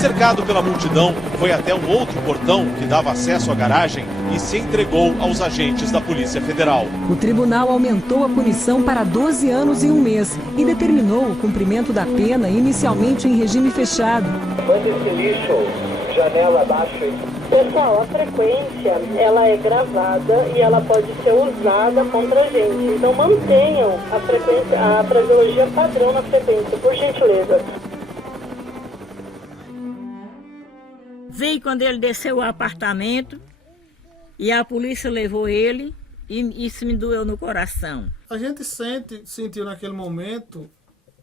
Cercado pela multidão, foi até um outro portão que dava acesso à garagem e se entregou aos agentes da Polícia Federal. O tribunal aumentou a punição para 12 anos e 1 mês e determinou o cumprimento da pena inicialmente em regime fechado. Manda esse lixo, janela abaixo. Pessoal, a frequência, ela é gravada e ela pode ser usada contra a gente. Então mantenham a frequência, a fraseologia padrão na frequência, por gentileza. Vi quando ele desceu o apartamento e a polícia levou ele e isso me doeu no coração. A gente sentiu naquele momento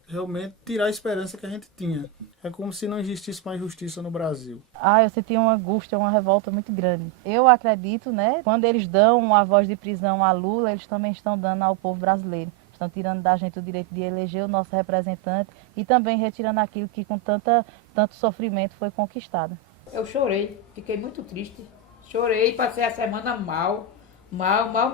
realmente tirar a esperança que a gente tinha. É como se não existisse mais justiça no Brasil. Eu senti uma angústia, uma revolta muito grande. Eu acredito, né, quando eles dão a voz de prisão a Lula, eles também estão dando ao povo brasileiro. Estão tirando da gente o direito de eleger o nosso representante e também retirando aquilo que com tanto sofrimento foi conquistado. Eu chorei, fiquei muito triste. Chorei, passei a semana mal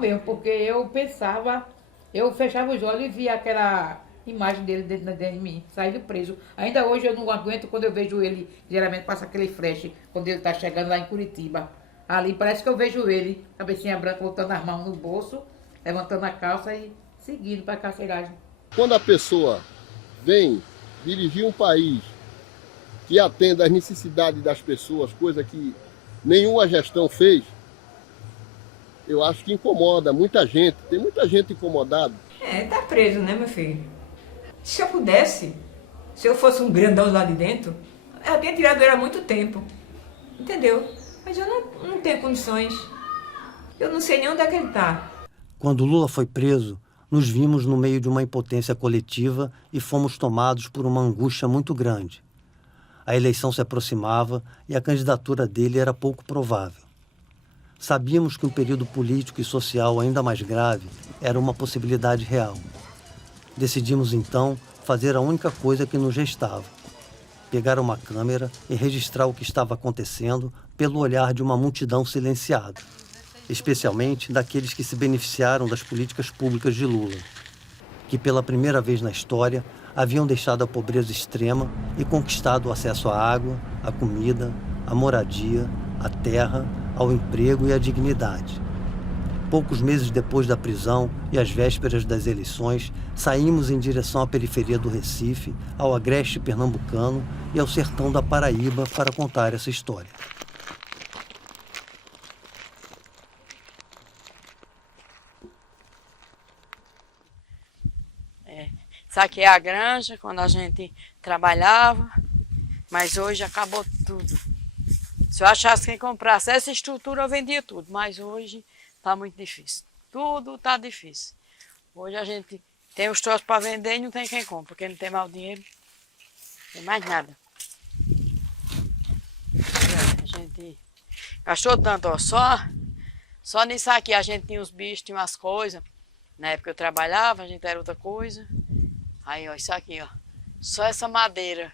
mesmo, porque eu pensava, eu fechava os olhos e via aquela imagem dele dentro de mim, saindo preso. Ainda hoje eu não aguento quando eu vejo ele, geralmente passa aquele flash, quando ele está chegando lá em Curitiba. Ali parece que eu vejo ele, cabecinha branca, botando as mãos no bolso, levantando a calça e seguindo para a carceragem. Quando a pessoa vem dirigir um país que atenda às necessidades das pessoas, coisa que nenhuma gestão fez, eu acho que incomoda muita gente, tem muita gente incomodada. Tá preso, né, meu filho? Se eu pudesse, se eu fosse um grandão lá de dentro, eu tinha tirado ele há muito tempo, entendeu? Mas eu não tenho condições, eu não sei nem onde é que ele está. Quando Lula foi preso, nos vimos no meio de uma impotência coletiva e fomos tomados por uma angústia muito grande. A eleição se aproximava e a candidatura dele era pouco provável. Sabíamos que um período político e social ainda mais grave era uma possibilidade real. Decidimos, então, fazer a única coisa que nos restava: pegar uma câmera e registrar o que estava acontecendo pelo olhar de uma multidão silenciada, especialmente daqueles que se beneficiaram das políticas públicas de Lula, que pela primeira vez na história haviam deixado a pobreza extrema e conquistado o acesso à água, à comida, à moradia, à terra, ao emprego e à dignidade. Poucos meses depois da prisão e às vésperas das eleições, saímos em direção à periferia do Recife, ao agreste pernambucano e ao sertão da Paraíba para contar essa história. Isso aqui é a granja, quando a gente trabalhava, mas hoje acabou tudo. Se eu achasse quem comprasse essa estrutura, eu vendia tudo, mas hoje está muito difícil. Tudo está difícil. Hoje a gente tem os troços para vender e não tem quem compra, porque não tem mais o dinheiro, não tem mais nada. A gente gastou tanto, ó, só nisso aqui a gente tinha os bichos, tinha umas coisas. Na época eu trabalhava, a gente era outra coisa. Aí, ó, isso aqui, ó. Só essa madeira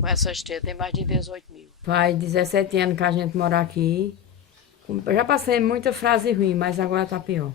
com essa esteira tem mais de 18 mil. Faz 17 anos que a gente mora aqui. Eu já passei muita frase ruim, mas agora tá pior.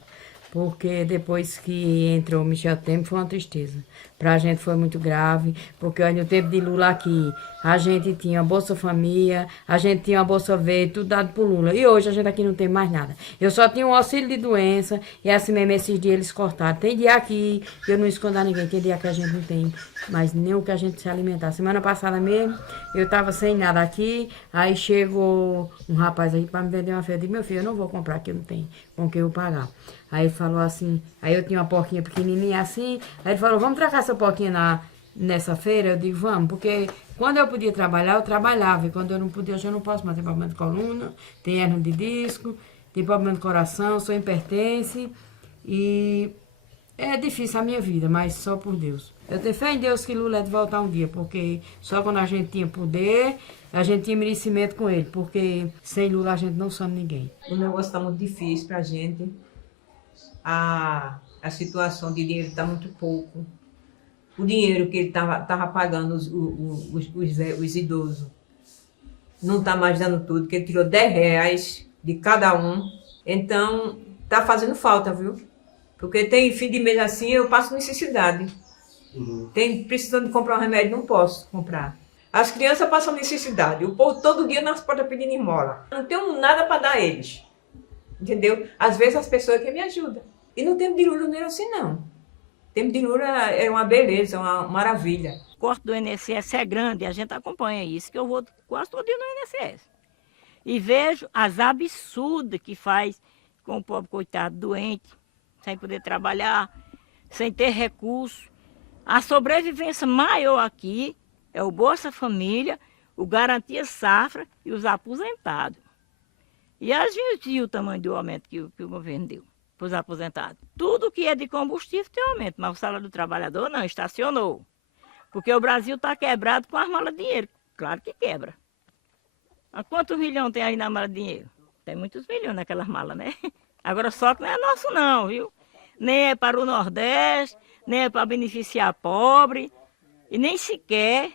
Porque depois que entrou o Michel Temer foi uma tristeza. Pra gente foi muito grave, porque olha, no tempo de Lula aqui, a gente tinha Bolsa Família, a gente tinha a Bolsa Verde, tudo dado por Lula. E hoje a gente aqui não tem mais nada. Eu só tinha um auxílio de doença, e assim mesmo esses dias eles cortaram. Tem dia aqui, eu não escondo a ninguém, tem dia que a gente não tem, mas nem o que a gente se alimentar. Semana passada mesmo, eu tava sem nada aqui, aí chegou um rapaz aí pra me vender uma feira. Eu disse, meu filho, eu não vou comprar, que eu não tenho com que eu pagar. Aí ele falou assim, aí eu tinha uma porquinha pequenininha assim, aí ele falou, vamos trocar essa porquinha nessa feira? Eu digo, vamos, porque quando eu podia trabalhar, eu trabalhava, e quando eu não podia, hoje eu não posso mais, tem problema de coluna, tem hernia de disco, tem problema de coração, sou hipertense, e é difícil a minha vida, mas só por Deus. Eu tenho fé em Deus que Lula é de voltar um dia, porque só quando a gente tinha poder, a gente tinha merecimento com ele, porque sem Lula a gente não somos ninguém. O negócio está muito difícil para a gente. A situação de dinheiro está muito pouco. O dinheiro que ele estava pagando os idosos não está mais dando tudo, porque ele tirou R$10 de cada um. Então, está fazendo falta, viu? Porque tem fim de mês assim, eu passo necessidade. Tem precisando de comprar um remédio, não posso comprar. As crianças passam necessidade, o povo todo dia nas portas pedindo esmola. Não tenho nada para dar a eles, entendeu? Às vezes as pessoas que me ajudam. E no tempo de Lula não era assim, não. No tempo de Lula era uma beleza, uma maravilha. O corte do INSS é grande, a gente acompanha isso, que eu vou quase todo dia no INSS. E vejo as absurdas que faz com o pobre coitado doente, sem poder trabalhar, sem ter recurso. A sobrevivência maior aqui é o Bolsa Família, o Garantia Safra e os aposentados. E a gente viu o tamanho do aumento que o governo deu para os aposentados. Tudo que é de combustível tem aumento, mas o salário do trabalhador não, estacionou. Porque o Brasil está quebrado com as malas de dinheiro. Claro que quebra. Mas quantos milhões tem aí na mala de dinheiro? Tem muitos milhões naquelas malas, né? Agora só que não é nosso não, viu? Nem é para o Nordeste, nem é para beneficiar pobre, e nem sequer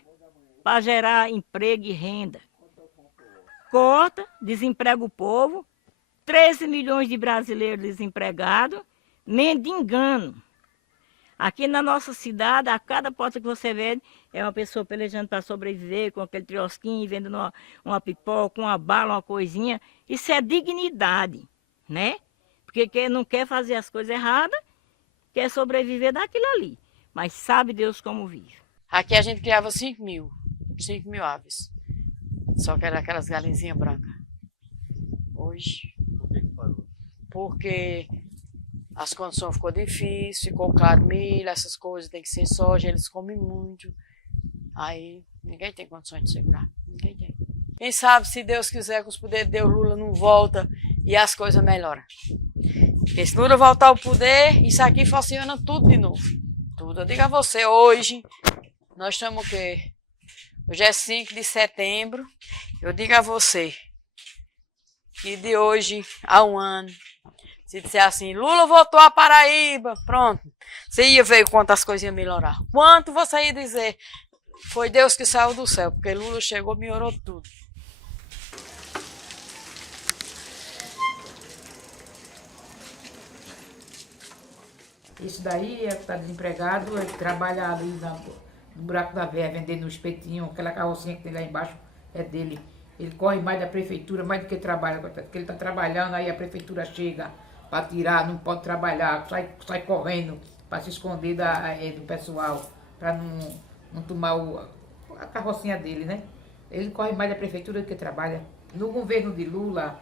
para gerar emprego e renda. Corta, desemprega o povo, 13 milhões de brasileiros desempregados, mendigando. Aqui na nossa cidade, a cada porta que você vê, é uma pessoa pelejando para sobreviver, com aquele triosquinho, vendendo uma pipoca, uma bala, uma coisinha. Isso é dignidade, né? Porque quem não quer fazer as coisas erradas, quer sobreviver daquilo ali. Mas sabe Deus como vive. Aqui a gente criava 5 mil aves. Só que era aquelas galinzinhas brancas. Hoje. Por que parou? Porque as condições ficou difíceis, ficou caro milho, essas coisas, tem que ser soja, eles comem muito. Aí ninguém tem condições de segurar. Ninguém tem. Quem sabe, se Deus quiser, com os poderes de Deus, Lula não volta e as coisas melhoram. Porque se Lula voltar ao poder, isso aqui funciona tudo de novo. Tudo. Eu digo a você, hoje, nós estamos o quê? Hoje é 5 de setembro. Eu digo a você que de hoje a um ano, se disser assim, Lula voltou à Paraíba, pronto. Você ia ver quantas coisas iam melhorar. Quanto você ia dizer, foi Deus que saiu do céu, porque Lula chegou e melhorou tudo. Isso daí é que está desempregado, é que trabalha ali no buraco da véia, vendendo um espetinho, aquela carrocinha que tem lá embaixo é dele. Ele corre mais da prefeitura, mais do que trabalha, porque ele está trabalhando, aí a prefeitura chega para tirar, não pode trabalhar, sai correndo para se esconder do pessoal, para não tomar a carrocinha dele, né? Ele corre mais da prefeitura do que trabalha. No governo de Lula,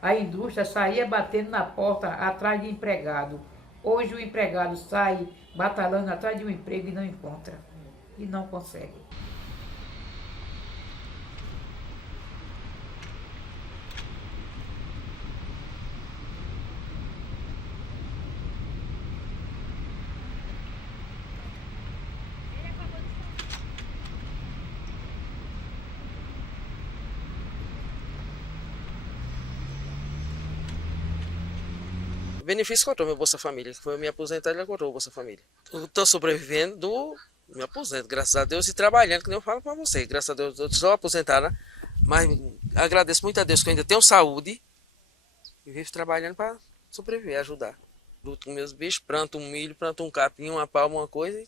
a indústria saía batendo na porta atrás de empregado. Hoje o empregado sai batalhando atrás de um emprego e não encontra. E não consegue. O benefício contou meu Bolsa Família. Foi me aposentar, ele contou o Bolsa Família. Eu estou sobrevivendo do meu aposento, graças a Deus, e trabalhando, que nem eu falo para você. Graças a Deus, eu sou aposentada, mas agradeço muito a Deus que eu ainda tenho saúde e vivo trabalhando para sobreviver, ajudar. Luto com meus bichos, planto um milho, planto um capim, uma palma, uma coisa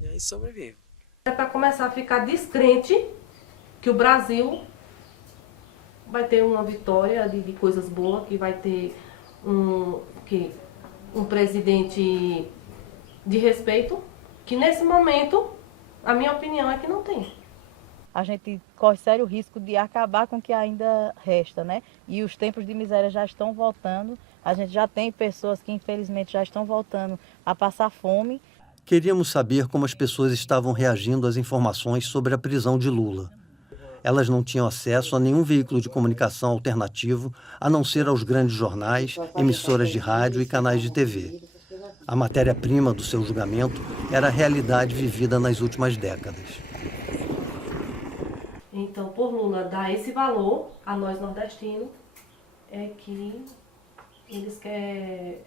e aí sobrevivo. É para começar a ficar descrente que o Brasil vai ter uma vitória de coisas boas, que vai ter um presidente de respeito, que nesse momento, a minha opinião é que não tem. A gente corre sério risco de acabar com o que ainda resta, né? E os tempos de miséria já estão voltando. A gente já tem pessoas que infelizmente já estão voltando a passar fome. Queríamos saber como as pessoas estavam reagindo às informações sobre a prisão de Lula. Elas não tinham acesso a nenhum veículo de comunicação alternativo, a não ser aos grandes jornais, emissoras de rádio e canais de TV. A matéria-prima do seu julgamento era a realidade vivida nas últimas décadas. Então, por Lula dar esse valor a nós nordestinos, é que eles querem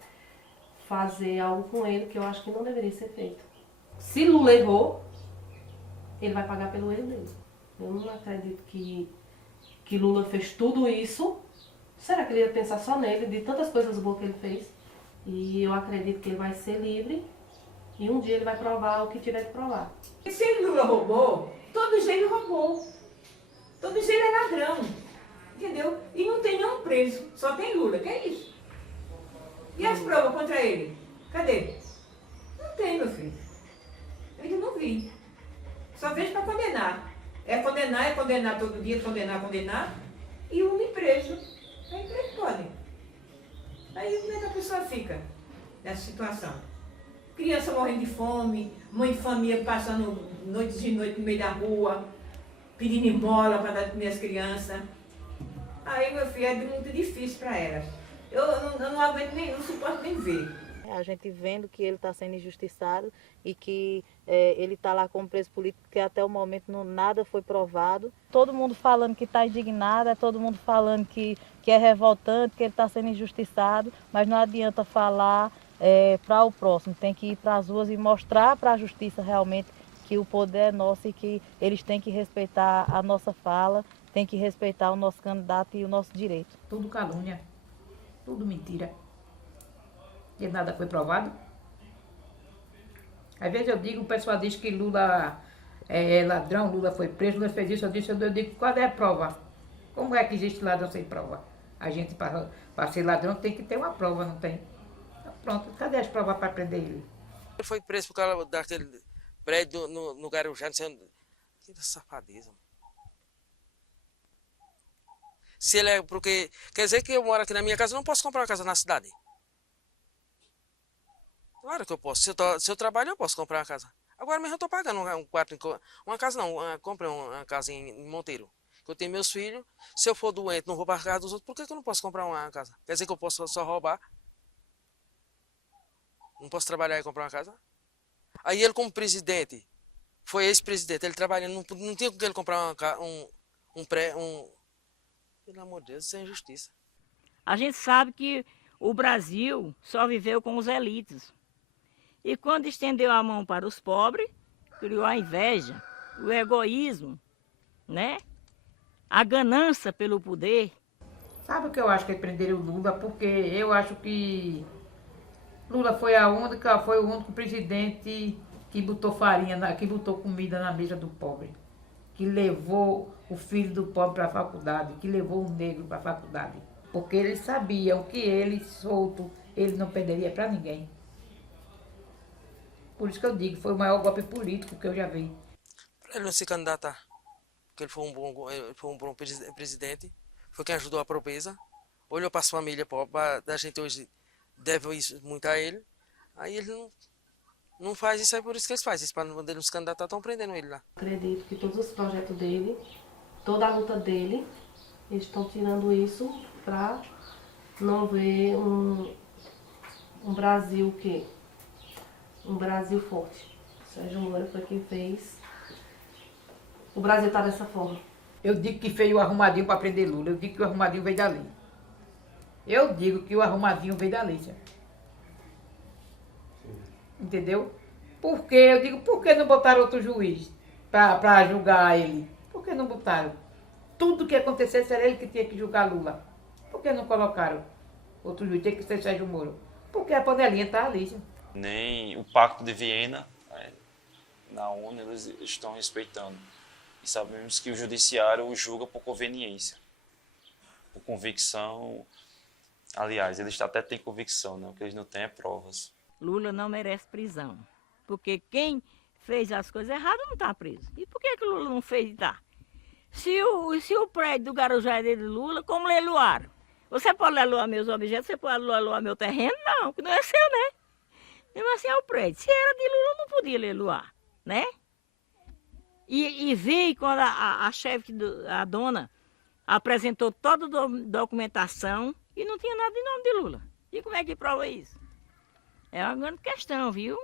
fazer algo com ele que eu acho que não deveria ser feito. Se Lula errou, ele vai pagar pelo erro dele. Eu não acredito que Lula fez tudo isso. Será que ele ia pensar só nele, de tantas coisas boas que ele fez? E eu acredito que ele vai ser livre E um dia ele vai provar o que tiver que provar. E se Lula roubou, todos eles roubou. Todos eles é ladrão. Entendeu? E não tem nenhum preso, só tem Lula, que é isso. E as provas contra ele? Cadê? Não tem, meu filho. Eu ainda não vi. Só vejo para condenar. É condenar todo dia, condenar. E um preso. Aí como é que pode? Aí como é que a pessoa fica nessa situação? Criança morrendo de fome, mãe de família passando noites e noites no meio da rua, pedindo esmola para dar de comer as crianças. Aí, meu filho, é muito difícil para elas. Eu não aguento nem, não suporto nem ver. A gente vendo que ele está sendo injustiçado e que ele está lá como preso político, que até o momento nada foi provado. Todo mundo falando que está indignado, todo mundo falando que é revoltante, que ele está sendo injustiçado, mas não adianta falar para o próximo. Tem que ir para as ruas e mostrar para a justiça realmente que o poder é nosso e que eles têm que respeitar a nossa fala, têm que respeitar o nosso candidato e o nosso direito. Tudo calúnia, tudo mentira. Que nada foi provado. Às vezes eu digo, o pessoal diz que Lula é ladrão, Lula foi preso, Lula fez isso, eu digo, qual é a prova? Como é que existe ladrão sem prova? A gente, para ser ladrão, tem que ter uma prova, não tem? Então, pronto, cadê as provas para prender ele? Ele foi preso por causa daquele prédio no Guarujá, não sei onde. Que safadeza. Se ele é porque... Quer dizer que eu moro aqui na minha casa, eu não posso comprar uma casa na cidade. Claro que eu posso. Se eu trabalho, eu posso comprar uma casa. Agora mesmo eu estou pagando um quarto, uma casa não, comprei uma casa em Monteiro. Eu tenho meus filhos, se eu for doente, não vou para a casa dos outros, por que eu não posso comprar uma casa? Quer dizer que eu posso só roubar? Não posso trabalhar e comprar uma casa? Aí ele como presidente, foi ex-presidente, ele trabalhando, não tinha com que ele comprar Pelo amor de Deus, isso é injustiça. A gente sabe que o Brasil só viveu com os elites. E quando estendeu a mão para os pobres, criou a inveja, o egoísmo, né? A ganância pelo poder. Sabe o que eu acho que prenderam o Lula? Porque eu acho que Lula foi o único presidente que botou farinha, que botou comida na mesa do pobre. Que levou o filho do pobre para a faculdade, que levou o negro para a faculdade. Porque eles sabiam que ele, solto, ele não perderia para ninguém. Por isso que eu digo, foi o maior golpe político que eu já vi. Para ele não se candidatar, porque ele foi um bom presidente, foi quem ajudou a pobreza, olhou para as famílias pobres, a gente hoje deve isso muito a ele, aí ele não faz isso, é por isso que eles fazem isso, para ele não se candidatar, estão prendendo ele lá. Acredito que todos os projetos dele, toda a luta dele, eles estão tirando isso para não ver um Brasil o quê? Um Brasil forte. Sérgio Moro foi quem fez. O Brasil está dessa forma. Eu digo que fez o arrumadinho para prender Lula. Eu digo que o arrumadinho veio dali. Eu digo que o arrumadinho veio da Lícia. Entendeu? Porque eu digo, por que não botaram outro juiz para julgar ele? Por que não botaram? Tudo que acontecesse era ele que tinha que julgar Lula. Por que não colocaram outro juiz? Tem que ser Sérgio Moro. Porque a panelinha está ali. Nem o Pacto de Viena, né, na ONU, eles estão respeitando. E sabemos que o judiciário o julga por conveniência, por convicção. Aliás, eles até têm convicção, né? O que eles não têm é provas. Lula não merece prisão, porque quem fez as coisas erradas não está preso. E por que Lula não fez e está? Se o prédio do Guarujá é de Lula, como leiloaram? Você pode leiloar meus objetos, você pode leiloar meu terreno? Não, que não é seu, né? Mesmo assim é o prédio. Se era de Lula, não podia leiloar, né? E vi quando a chefe, a dona, apresentou toda a documentação e não tinha nada de nome de Lula. E como é que prova isso? É uma grande questão, viu?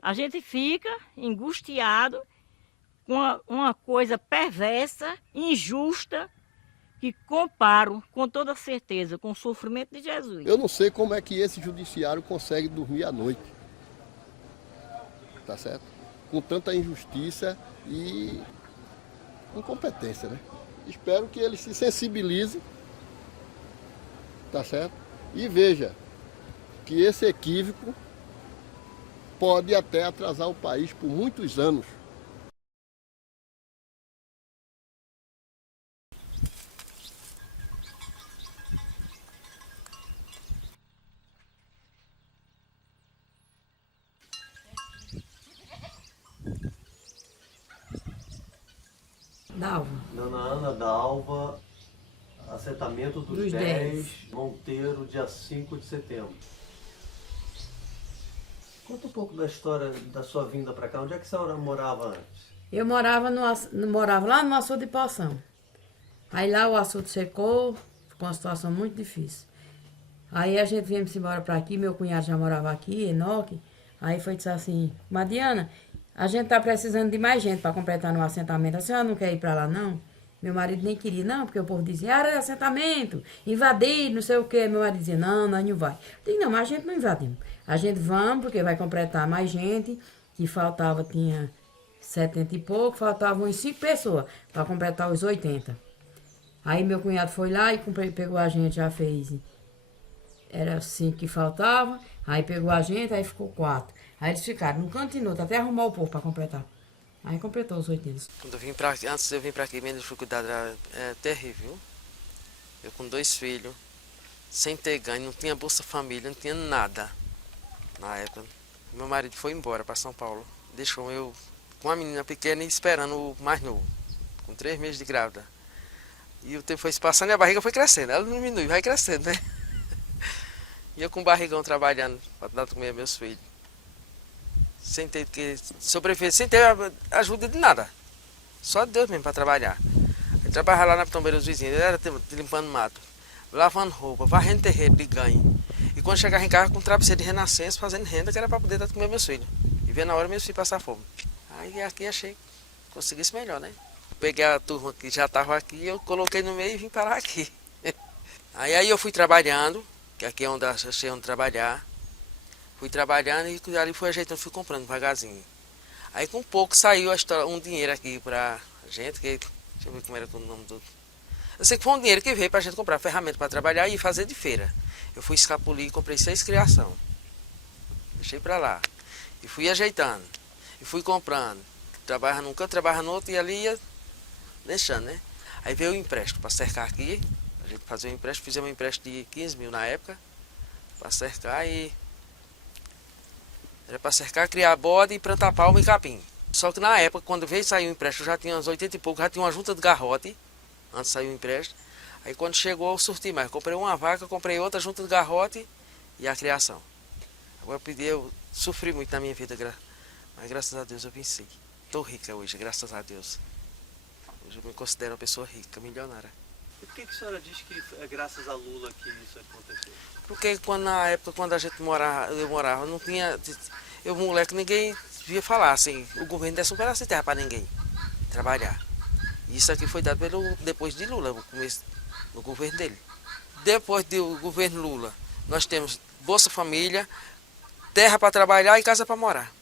A gente fica angustiado com uma coisa perversa, injusta, que comparo, com toda certeza, com o sofrimento de Jesus. Eu não sei como é que esse judiciário consegue dormir à noite. Tá certo? Com tanta injustiça e incompetência, né? Espero que ele se sensibilize, tá certo? E veja que esse equívoco pode até atrasar o país por muitos anos. Dalva. Dona Ana Dalva, assentamento dos 10, Monteiro, dia 5 de setembro. Conta um pouco da história da sua vinda para cá. Onde é que a senhora morava antes? Eu morava lá no açude de Poção. Aí lá o açude secou, ficou uma situação muito difícil. Aí a gente viemos embora para aqui, meu cunhado já morava aqui, Enoque. Aí foi dizer assim, Madiana, a gente tá precisando de mais gente para completar no assentamento. A senhora não quer ir para lá, não? Meu marido nem queria, não, porque o povo dizia, área de assentamento, invadir, não sei o quê. Meu marido dizia, não, nós não vai. Eu disse, não, mas a gente não invadimos. A gente vamos, porque vai completar mais gente, que faltava, tinha 70 e pouco, faltavam uns 5 pessoas para completar os 80. Aí meu cunhado foi lá e pegou a gente, já fez. Era 5 que faltava, aí pegou a gente, aí ficou 4. Aí eles ficaram num canto e no outro, até arrumar o povo para completar. Aí completou os 80. Quando eu vim antes de eu vir para aqui, minha dificuldade era terrível. Eu com 2 filhos, sem ter ganho, não tinha Bolsa Família, não tinha nada na época. Meu marido foi embora para São Paulo, deixou eu com uma menina pequena e esperando o mais novo, com 3 meses de grávida. E o tempo foi se passando e a barriga foi crescendo, ela não diminui, vai crescendo, né? E eu com o barrigão trabalhando para dar de comer a meus filhos. Sem ter que sobreviver, sem ter ajuda de nada. Só Deus mesmo para trabalhar. Eu trabalhava lá na Pitombeira dos vizinhos, eu era limpando mato, lavando roupa, varrendo terreiro de ganho. E quando chegava em casa com travesseiro de renascença, fazendo renda, que era para poder dar de comer meus filhos. E ver na hora meus filhos passar fome. Aí aqui achei que conseguisse melhor, né? Peguei a turma que já estava aqui, eu coloquei no meio e vim parar aqui. Aí eu fui trabalhando, que aqui é onde eu achei onde trabalhar. Fui trabalhando e ali fui ajeitando, fui comprando devagarzinho. Aí com pouco saiu a história, um dinheiro aqui pra gente, que, deixa eu ver como era o nome do... Eu sei que foi um dinheiro que veio pra gente comprar ferramenta para trabalhar e fazer de feira. Eu fui escapulir e comprei 6 criação. Deixei pra lá. E fui ajeitando. E fui comprando. Trabalhava num canto, trabalhava no outro e ali ia deixando, né? Aí veio o empréstimo para cercar aqui. A gente fazia um empréstimo, fizemos um empréstimo de 15 mil na época. Para cercar e... Era para cercar, criar bode, plantar palma e capim. Só que na época, quando veio sair o empréstimo, já tinha uns 80 e pouco, já tinha uma junta de garrote, antes de sair o empréstimo. Aí quando chegou, eu surti mais. Comprei uma vaca, comprei outra junta de garrote e a criação. Agora eu sofri muito na minha vida, mas graças a Deus eu venci. Estou rica hoje, graças a Deus. Hoje eu me considero uma pessoa rica, milionária. E por que a senhora diz que é graças a Lula que isso aconteceu? Porque na época, quando a gente eu morava, não tinha... Eu, moleque, ninguém via falar assim, o governo desse um pedaço de terra para ninguém trabalhar. E isso aqui foi dado depois de Lula, no governo dele. Depois do governo Lula, nós temos Bolsa Família, terra para trabalhar e casa para morar.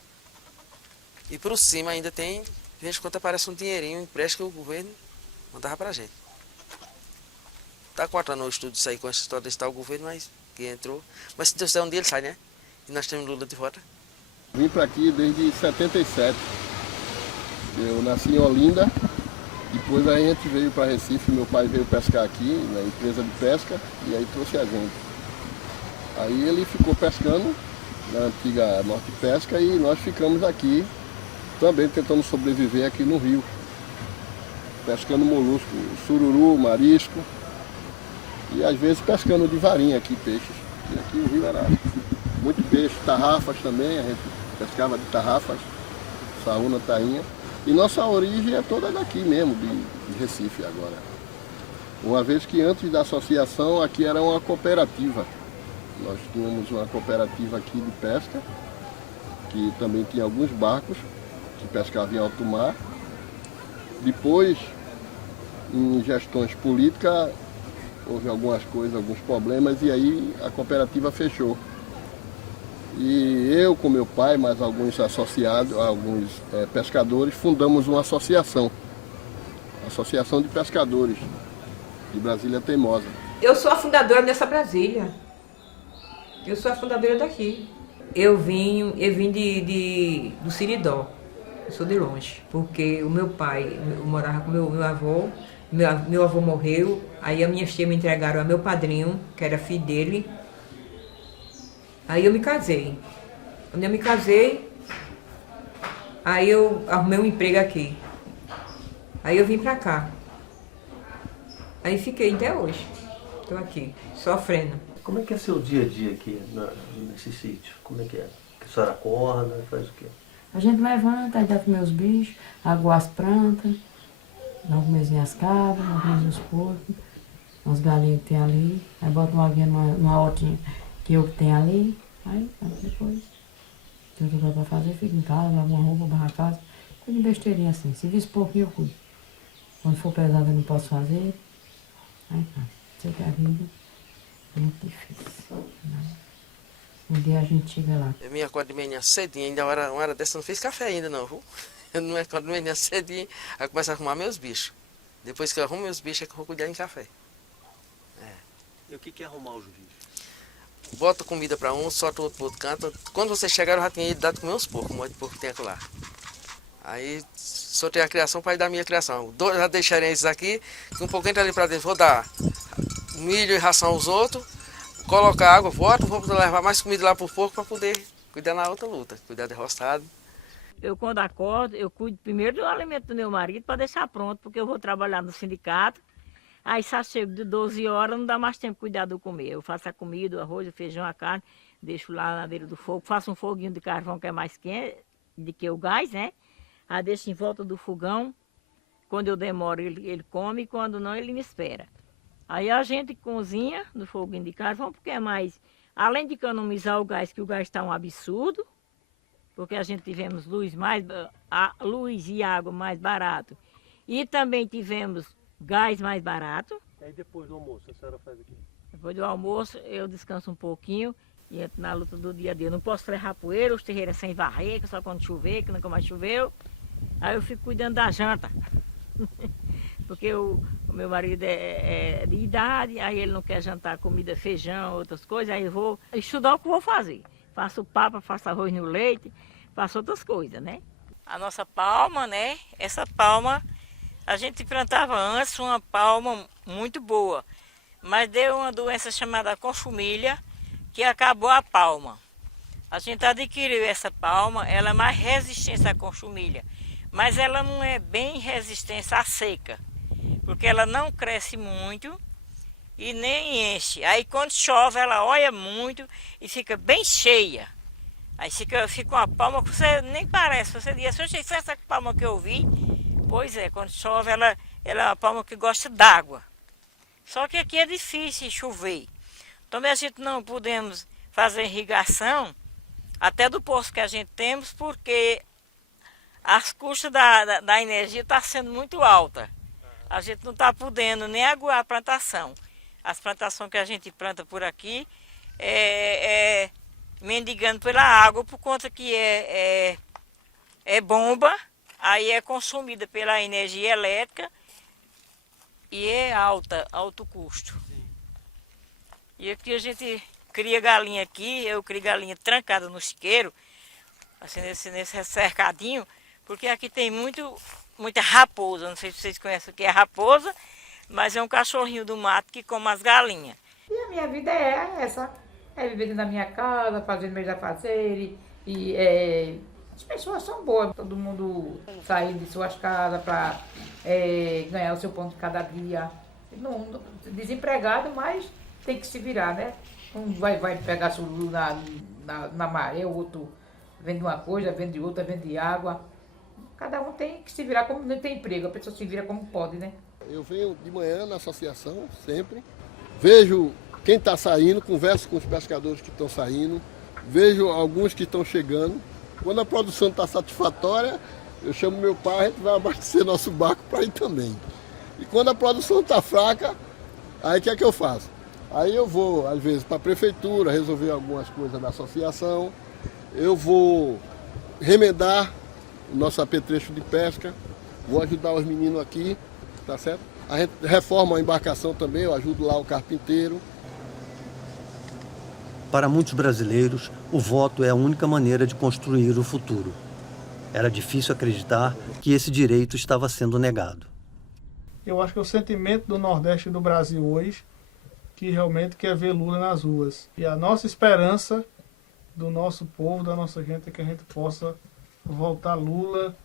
E por cima ainda tem, de vez em quando aparece um dinheirinho, um empréstimo que o governo mandava para a gente. Está cortando o estudo isso aí com essa história desse tal governo, mas que entrou. Mas se Deus quiser, um dia ele sai, né? E nós temos Lula de volta. Vim para aqui desde 77. Eu nasci em Olinda, depois a gente veio para Recife, meu pai veio pescar aqui, na empresa de pesca, e aí trouxe a gente. Aí ele ficou pescando na antiga Norte Pesca e nós ficamos aqui também tentando sobreviver aqui no rio. Pescando molusco, sururu, marisco e às vezes pescando de varinha aqui peixes. E aqui o rio era muito peixe, tarrafas também, a gente pescava de tarrafas, saúna, tainha. E nossa origem é toda daqui mesmo, de Recife agora. Uma vez que antes da associação aqui era uma cooperativa. Nós tínhamos uma cooperativa aqui de pesca, que também tinha alguns barcos que pescavam em alto mar. Depois, em gestões políticas, houve algumas coisas, alguns problemas, e aí a cooperativa fechou. E eu, com meu pai, mais alguns associados, alguns pescadores, fundamos uma associação. Associação de Pescadores, de Brasília Teimosa. Eu sou a fundadora dessa Brasília. Eu sou a fundadora daqui. Eu vim do Siridó, eu sou de longe, porque o meu pai, eu morava com meu avô, meu avô morreu, aí a minha tia me entregaram a meu padrinho, que era filho dele, aí eu me casei. Quando eu me casei, aí eu arrumei um emprego aqui, aí eu vim pra cá, aí fiquei até hoje, estou aqui, sofrendo. Como é que é seu dia a dia aqui nesse sítio? Como é que é? A senhora acorda, faz o quê? A gente levanta, aí dá para meus bichos, água as plantas, dá para minhas cabras, dá para meus porcos, umas galinhas que tem ali, aí bota uma aguinha numa hortinha que eu tenho ali, aí depois tudo que eu para fazer, fico em casa, lavo uma roupa, barra a casa, cuido de besteirinha assim, se vis pouquinho eu cuido. Quando for pesado eu não posso fazer, aí tá, sei que a vida é muito difícil, né? Um dia a gente chega lá. Eu me acordo de manhã cedinho, ainda uma hora dessa eu não fiz café ainda não, viu? Eu não me acordo de manhã cedinho, aí começo a arrumar meus bichos. Depois que eu arrumo meus bichos é que eu vou cuidar em café. E o que é arrumar os bichos? Bota comida para um, solta o outro pro outro canto. Quando você chegar eu já tinha dado de comer uns porcos, um monte de porco que tem aqui lá. Aí soltei a criação para ir dar a minha criação. Já deixarem esses aqui, que um pouquinho entra ali para dentro, vou dar milho e ração aos outros, colocar água, volto, vou levar mais comida lá pro porco para poder cuidar na outra luta, cuidar de roçado. Eu quando acordo, eu cuido primeiro do alimento do meu marido para deixar pronto, porque eu vou trabalhar no sindicato. Aí só chego de 12 horas, não dá mais tempo de cuidar do comer. Eu faço a comida, o arroz, o feijão, a carne, deixo lá na beira do fogo, faço um foguinho de carvão que é mais quente do que o gás, né? Aí deixo em volta do fogão. Quando eu demoro, ele come, e quando não, ele me espera. Aí a gente cozinha no foguinho de carvão, porque é mais... Além de economizar o gás, que o gás está um absurdo, porque a gente tivemos luz e água mais barato. E também tivemos gás mais barato. E aí depois do almoço, a senhora faz o quê? Depois do almoço, eu descanso um pouquinho e entro na luta do dia a dia. Não posso ferrar poeira, os terreiros sem varrer, que só quando chover, que nunca mais choveu. Aí eu fico cuidando da janta. Porque o meu marido é de idade, aí ele não quer jantar comida, feijão, outras coisas, aí eu vou estudar o que eu vou fazer. Faço papa, faço arroz no leite, faço outras coisas, né? A nossa palma, né? Essa palma, a gente plantava antes uma palma muito boa, mas deu uma doença chamada conchumilha, que acabou a palma. A gente adquiriu essa palma, ela é mais resistente à conchumilha, mas ela não é bem resistente à seca, porque ela não cresce muito e nem enche. Aí quando chove ela olha muito e fica bem cheia. Aí fica uma palma que você nem parece. Você diz, essa palma que eu vi, pois é, quando chove ela é uma palma que gosta d'água. Só que aqui é difícil chover. Também a gente não podemos fazer irrigação, até do poço que a gente temos, porque as custas da energia estão sendo muito alta. A gente não está podendo nem aguar a plantação. As plantações que a gente planta por aqui mendigando pela água, por conta que é bomba, aí é consumida pela energia elétrica e é alto custo. E aqui a gente cria galinha aqui, eu crio galinha trancada no chiqueiro, assim nesse cercadinho, porque aqui tem muita raposa. Não sei se vocês conhecem o que é raposa, mas é um cachorrinho do mato que come as galinhas. E a minha vida é essa, é viver dentro da minha casa, fazendo meus afazeres, as pessoas são boas, todo mundo sair de suas casas para ganhar o seu pão de cada dia. Desempregado, mas tem que se virar, né? Um vai pegar sururu na maré, o outro vende uma coisa, vende outra, vende água. Cada um tem que se virar como não tem emprego, a pessoa se vira como pode, né? Eu venho de manhã na associação, sempre. Vejo quem está saindo, converso com os pescadores que estão saindo, vejo alguns que estão chegando. Quando a produção está satisfatória, eu chamo meu pai, a gente vai abastecer nosso barco para ir também. E quando a produção está fraca, aí o que é que eu faço? Aí eu vou, às vezes, para a prefeitura, resolver algumas coisas da associação. Eu vou remendar o nosso apetrecho de pesca, vou ajudar os meninos aqui, tá certo? A gente reforma a embarcação também, eu ajudo lá o carpinteiro. Para muitos brasileiros, o voto é a única maneira de construir o futuro. Era difícil acreditar que esse direito estava sendo negado. Eu acho que é o sentimento do Nordeste e do Brasil hoje que realmente quer ver Lula nas ruas. E a nossa esperança do nosso povo, da nossa gente, é que a gente possa voltar Lula,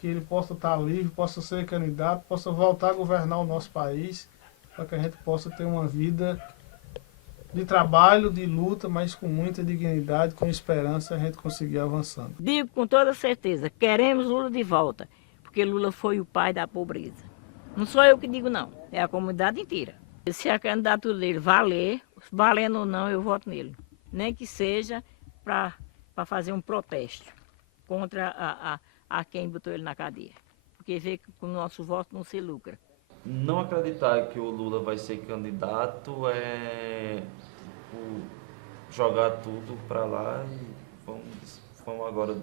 que ele possa estar livre, possa ser candidato, possa voltar a governar o nosso país, para que a gente possa ter uma vida de trabalho, de luta, mas com muita dignidade, com esperança, a gente conseguir avançando. Digo com toda certeza, queremos Lula de volta, porque Lula foi o pai da pobreza. Não sou eu que digo não, é a comunidade inteira. Se a candidatura dele valer, valendo ou não, eu voto nele. Nem que seja para fazer um protesto contra a quem botou ele na cadeia. Porque vê que com o nosso voto não se lucra. Não acreditar que o Lula vai ser candidato é jogar tudo para lá e vamos agora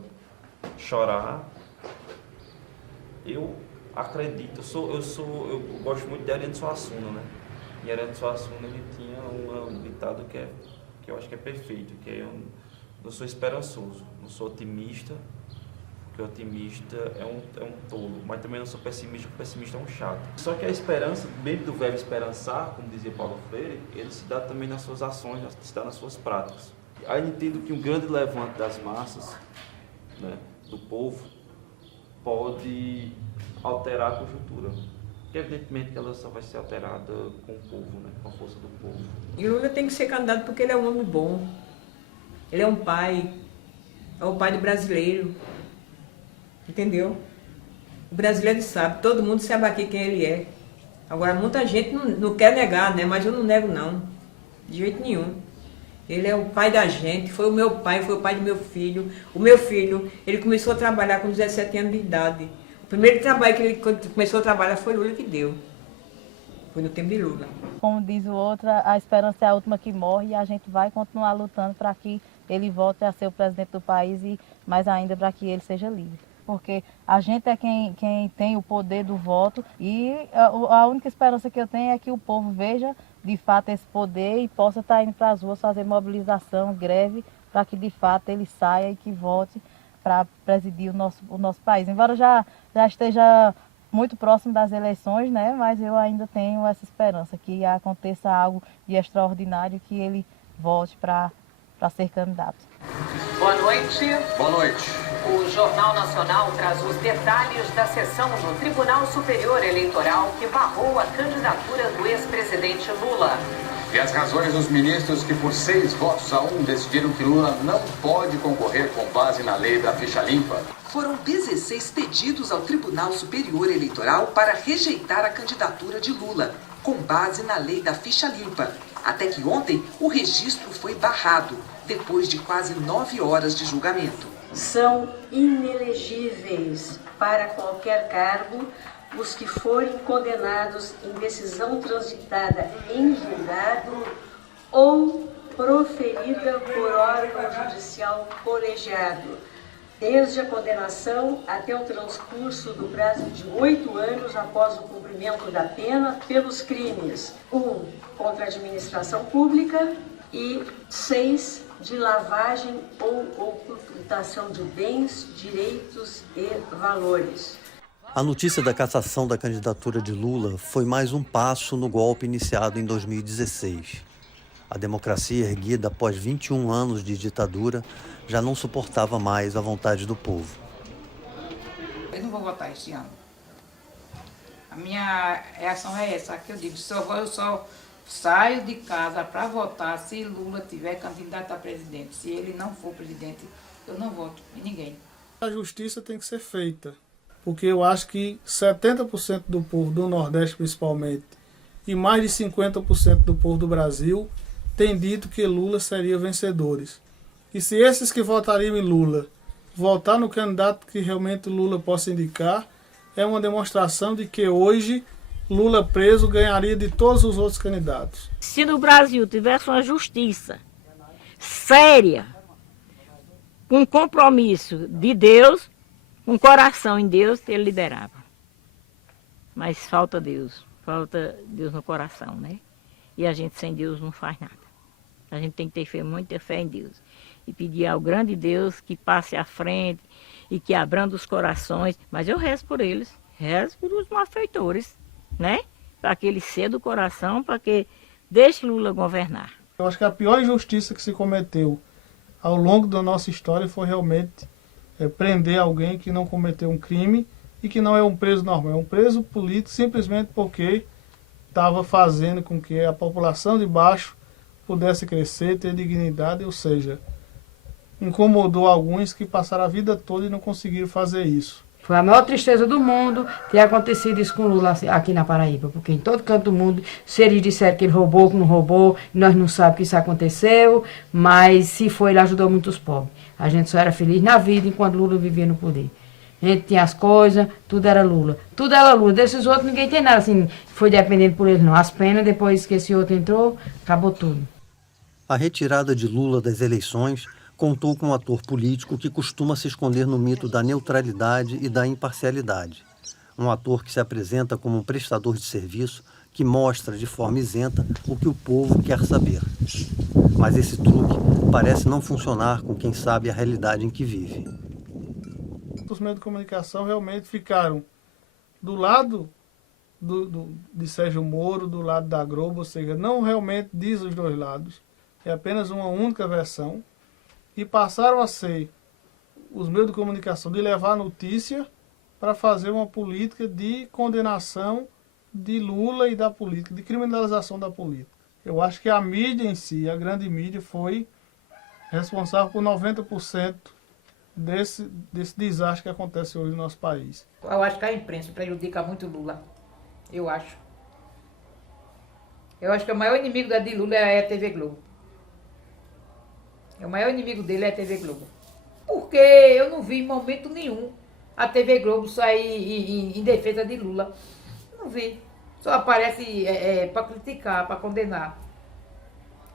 chorar. Eu acredito, eu gosto muito de Ariano Suassuna, né? E Ariano Suassuna, ele tinha um ditado que eu acho que é perfeito, que é eu sou esperançoso, não sou otimista, porque otimista é um tolo, mas também não sou pessimista, porque pessimista é um chato. Só que a esperança, mesmo do verbo esperançar, como dizia Paulo Freire, ele se dá também nas suas ações, se dá nas suas práticas. Aí entendo que um grande levante das massas, né, do povo, pode alterar a conjuntura. Porque evidentemente que ela só vai ser alterada com o povo, né, com a força do povo. E o Lula tem que ser candidato porque ele é um homem bom. Ele é um pai, é o pai do brasileiro. Entendeu? O brasileiro sabe, todo mundo sabe aqui quem ele é. Agora, muita gente não quer negar, né? Mas eu não nego, não. De jeito nenhum. Ele é o pai da gente, foi o meu pai, foi o pai do meu filho. O meu filho, ele começou a trabalhar com 17 anos de idade. O primeiro trabalho que ele começou a trabalhar foi Lula que deu. Foi no tempo de Lula. Como diz o outro, a esperança é a última que morre e a gente vai continuar lutando para que ele volte a ser o presidente do país e mais ainda para que ele seja livre. Porque a gente é quem tem o poder do voto e a única esperança que eu tenho é que o povo veja de fato esse poder e possa estar indo para as ruas fazer mobilização, greve, para que de fato ele saia e que volte para presidir o nosso país. Embora já esteja muito próximo das eleições, né? Mas eu ainda tenho essa esperança que aconteça algo de extraordinário, que ele volte para ser candidato. Boa noite. Boa noite. O Jornal Nacional traz os detalhes da sessão no Tribunal Superior Eleitoral que barrou a candidatura do ex-presidente Lula. E as razões dos ministros que, por 6-1, decidiram que Lula não pode concorrer com base na lei da ficha limpa. Foram 16 pedidos ao Tribunal Superior Eleitoral para rejeitar a candidatura de Lula, com base na lei da ficha limpa. Até que ontem o registro foi barrado, depois de quase 9 horas de julgamento. São inelegíveis para qualquer cargo os que forem condenados em decisão transitada em julgado ou proferida por órgão judicial colegiado, desde a condenação até o transcurso do prazo de 8 anos após o cumprimento da pena pelos crimes 1. Contra a administração pública e 6. De lavagem ou ocultação de bens, direitos e valores. A notícia da cassação da candidatura de Lula foi mais um passo no golpe iniciado em 2016. A democracia erguida após 21 anos de ditadura já não suportava mais a vontade do povo. Eu não vou votar esse ano. A minha reação é essa, que eu digo, eu só saio de casa para votar se Lula tiver candidato a presidente. Se ele não for presidente, eu não voto em ninguém. A justiça tem que ser feita, porque eu acho que 70% do povo do Nordeste, principalmente, e mais de 50% do povo do Brasil tem dito que Lula seria vencedores. E se esses que votariam em Lula votar no candidato que realmente Lula possa indicar, é uma demonstração de que hoje Lula preso ganharia de todos os outros candidatos. Se no Brasil tivesse uma justiça séria, com compromisso de Deus, com coração em Deus, ele liderava. Mas falta Deus no coração, né? E a gente sem Deus não faz nada. A gente tem que ter muita fé em Deus. E pedir ao grande Deus que passe à frente e que abranda os corações. Mas eu rezo por eles, rezo por os malfeitores, né? Para que eles cedam o coração, para que deixe Lula governar. Eu acho que a pior injustiça que se cometeu ao longo da nossa história foi realmente prender alguém que não cometeu um crime e que não é um preso normal, é um preso político simplesmente porque estava fazendo com que a população de baixo pudesse crescer, ter dignidade, ou seja, incomodou alguns que passaram a vida toda e não conseguiram fazer isso. Foi a maior tristeza do mundo ter acontecido isso com Lula aqui na Paraíba, porque em todo canto do mundo, se eles disseram que ele roubou, que não roubou, nós não sabemos que isso aconteceu, mas se foi, ele ajudou muitos pobres. A gente só era feliz na vida enquanto Lula vivia no poder. A gente tinha as coisas, tudo era Lula. Tudo era Lula. Desses outros ninguém tem nada, assim, foi dependendo por eles não. As penas, depois que esse outro entrou, acabou tudo. A retirada de Lula das eleições contou com um ator político que costuma se esconder no mito da neutralidade e da imparcialidade. Um ator que se apresenta como um prestador de serviço que mostra de forma isenta o que o povo quer saber. Mas esse truque parece não funcionar com quem sabe a realidade em que vive. Os meios de comunicação realmente ficaram do lado de Sérgio Moro, do lado da Globo, ou seja, não realmente diz os dois lados, é apenas uma única versão, e passaram a ser os meios de comunicação de levar notícia para fazer uma política de condenação de Lula e da política, de criminalização da política. Eu acho que a mídia em si, a grande mídia, foi responsável por 90% desse desastre que acontece hoje no nosso país. Eu acho que a imprensa prejudica muito Lula. Eu acho. Eu acho que o maior inimigo de Lula é a TV Globo. O maior inimigo dele é a TV Globo. Porque eu não vi em momento nenhum a TV Globo sair em defesa de Lula. Não vi. Só aparece para criticar, para condenar.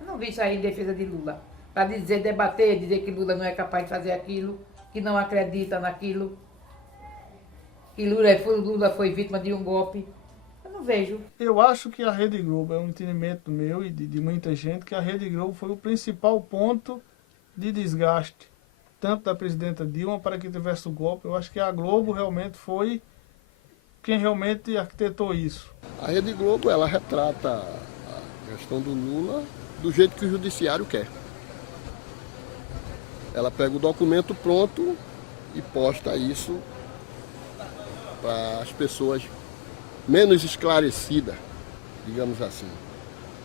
Eu não vi sair em defesa de Lula. Para dizer, debater, dizer que Lula não é capaz de fazer aquilo, que não acredita naquilo, que Lula foi vítima de um golpe. Eu não vejo. Eu acho que a Rede Globo, é um entendimento meu e de muita gente, que a Rede Globo foi o principal ponto de desgaste, tanto da presidenta Dilma para que tivesse o golpe. Eu acho que a Globo realmente foi quem realmente arquitetou isso. A Rede Globo, ela retrata a questão do Lula do jeito que o judiciário quer. Ela pega o documento pronto e posta isso para as pessoas menos esclarecidas, digamos assim.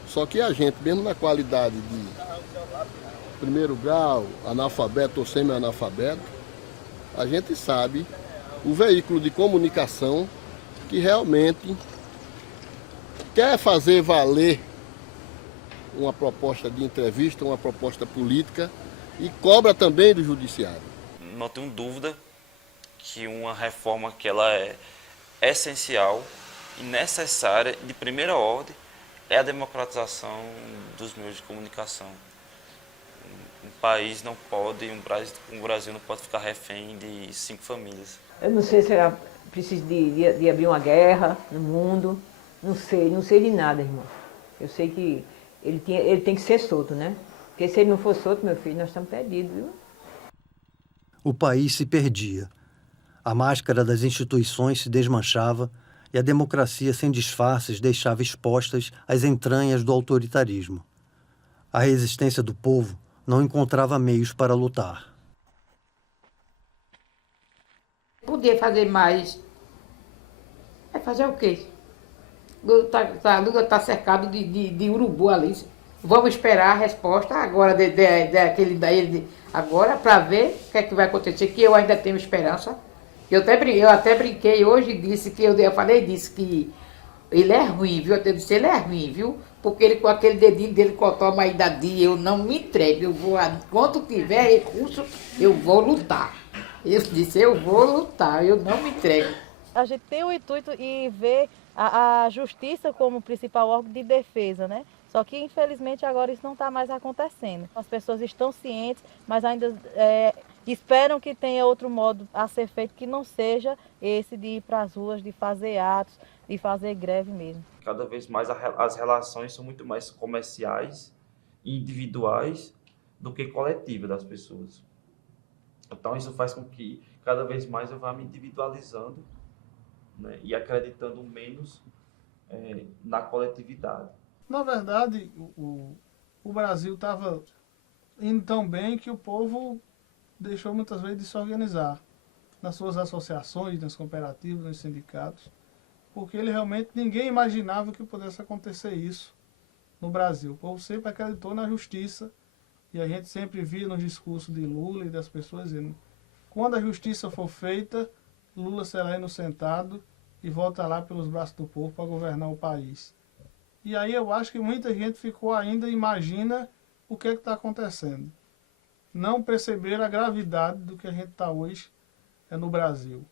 Só que a gente, mesmo na qualidade de primeiro grau, analfabeto ou semi-analfabeto, a gente sabe o veículo de comunicação que realmente quer fazer valer uma proposta de entrevista, uma proposta política e cobra também do judiciário. Não tenho dúvida que uma reforma que ela é essencial e necessária, de primeira ordem, é a democratização dos meios de comunicação. Um país não pode, um Brasil não pode ficar refém de 5 famílias. Eu não sei se era preciso de abrir uma guerra no mundo, não sei de nada, irmão. Eu sei que ele tem que ser solto, né? Porque se ele não for solto, meu filho, nós estamos perdidos, viu? O país se perdia. A máscara das instituições se desmanchava e a democracia sem disfarces deixava expostas as entranhas do autoritarismo. A resistência do povo não encontrava meios para lutar. Podia fazer mais. É fazer o quê? Lula está cercado de urubu ali. Vamos esperar a resposta agora daquele daí agora para ver o que é que vai acontecer, que eu ainda tenho esperança. Eu até brinquei hoje, disse que eu falei disso, que ele é ruim, viu? Eu disse, ele é ruim, viu? Porque ele com aquele dedinho dele toma aí da dia, eu não me entrego, eu vou, enquanto tiver recurso, eu vou lutar. Eu disse, eu vou lutar, eu não me entrego. A gente tem o intuito e ver a justiça como principal órgão de defesa, né? Só que, infelizmente, agora isso não está mais acontecendo. As pessoas estão cientes, mas ainda esperam que tenha outro modo a ser feito que não seja esse de ir para as ruas, de fazer atos, de fazer greve mesmo. Cada vez mais as relações são muito mais comerciais individuais do que coletiva das pessoas. Então isso faz com que cada vez mais eu vá me individualizando, né, e acreditando menos na coletividade. Na verdade, o Brasil estava indo tão bem que o povo deixou muitas vezes de se organizar nas suas associações, nas cooperativas, nos sindicatos, porque ninguém imaginava que pudesse acontecer isso no Brasil. O povo sempre acreditou na justiça, e a gente sempre via nos discursos de Lula e das pessoas dizendo: quando a justiça for feita, Lula será inocentado e volta lá pelos braços do povo para governar o país. E aí eu acho que muita gente ficou ainda, imagina o que está acontecendo. Não perceberam a gravidade do que a gente está hoje no Brasil.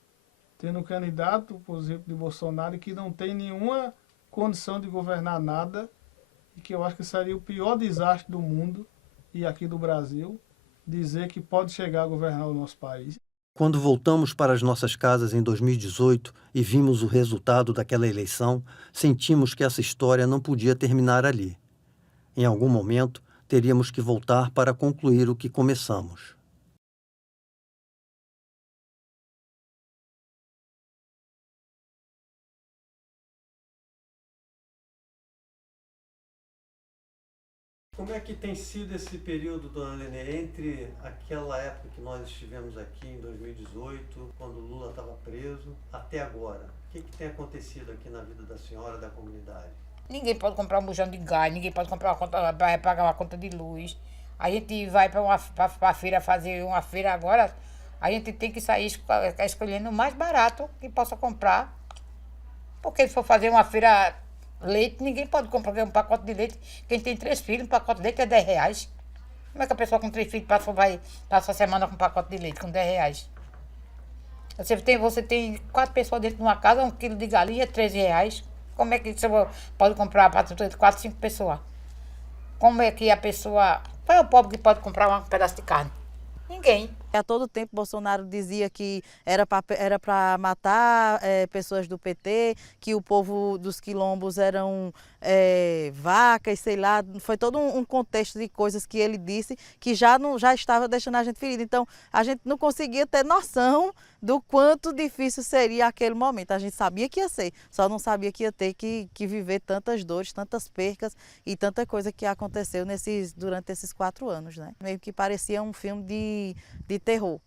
Tendo um candidato, por exemplo, de Bolsonaro, que não tem nenhuma condição de governar nada, e que eu acho que seria o pior desastre do mundo e aqui do Brasil, dizer que pode chegar a governar o nosso país. Quando voltamos para as nossas casas em 2018 e vimos o resultado daquela eleição, sentimos que essa história não podia terminar ali. Em algum momento, teríamos que voltar para concluir o que começamos. Como é que tem sido esse período, dona Nenê, entre aquela época que nós estivemos aqui em 2018, quando o Lula estava preso, até agora? O que tem acontecido aqui na vida da senhora, da comunidade? Ninguém pode comprar um bujão de gás, ninguém pode comprar pagar uma conta de luz. A gente vai para a feira fazer uma feira agora, a gente tem que sair escolhendo o mais barato que possa comprar. Porque se for fazer uma feira... leite, ninguém pode comprar um pacote de leite. Quem tem 3 filhos, um pacote de leite é R$10. Como é que a pessoa com 3 filhos vai passar a semana com um pacote de leite com R$10? Você tem 4 pessoas dentro de uma casa, 1 quilo de galinha é R$13. Como é que você pode comprar para 4, 5 pessoas? Como é que a pessoa... Qual é o pobre que pode comprar um pedaço de carne? Ninguém. A todo tempo Bolsonaro dizia que era para matar pessoas do PT, que o povo dos quilombos eram vacas, sei lá. Foi todo um contexto de coisas que ele disse que já estava deixando a gente ferida. Então a gente não conseguia ter noção do quanto difícil seria aquele momento. A gente sabia que ia ser, só não sabia que ia ter que viver tantas dores, tantas percas e tanta coisa que aconteceu durante esses 4 anos, né? Meio que parecia um filme de terror.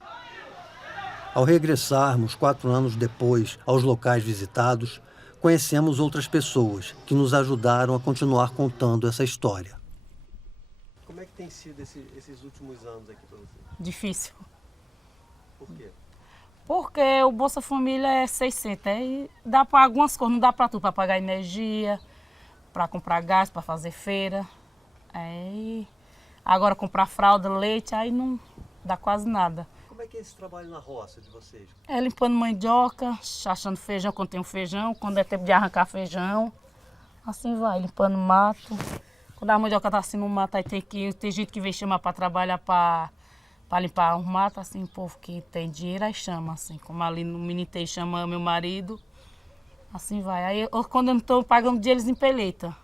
Ao regressarmos 4 anos depois aos locais visitados, conhecemos outras pessoas que nos ajudaram a continuar contando essa história. Como é que tem sido esses últimos anos aqui para você? Difícil. Por quê? Porque o Bolsa Família é 600, aí dá para algumas coisas, não dá para tudo, para pagar energia, para comprar gás, para fazer feira. Aí, agora comprar fralda, leite, aí não dá quase nada. Como é que é esse trabalho na roça de vocês? É limpando mandioca, achando feijão quando tem um feijão, quando é tempo de arrancar feijão. Assim vai, limpando mato. Quando a mandioca tá assim no mato, aí tem gente que vem chamar para trabalhar para limpar o mato, assim, o povo que tem dinheiro aí chama, assim. Como ali no Minitei chama meu marido, assim vai. Aí quando eu não estou pagando dia, eles empeletam.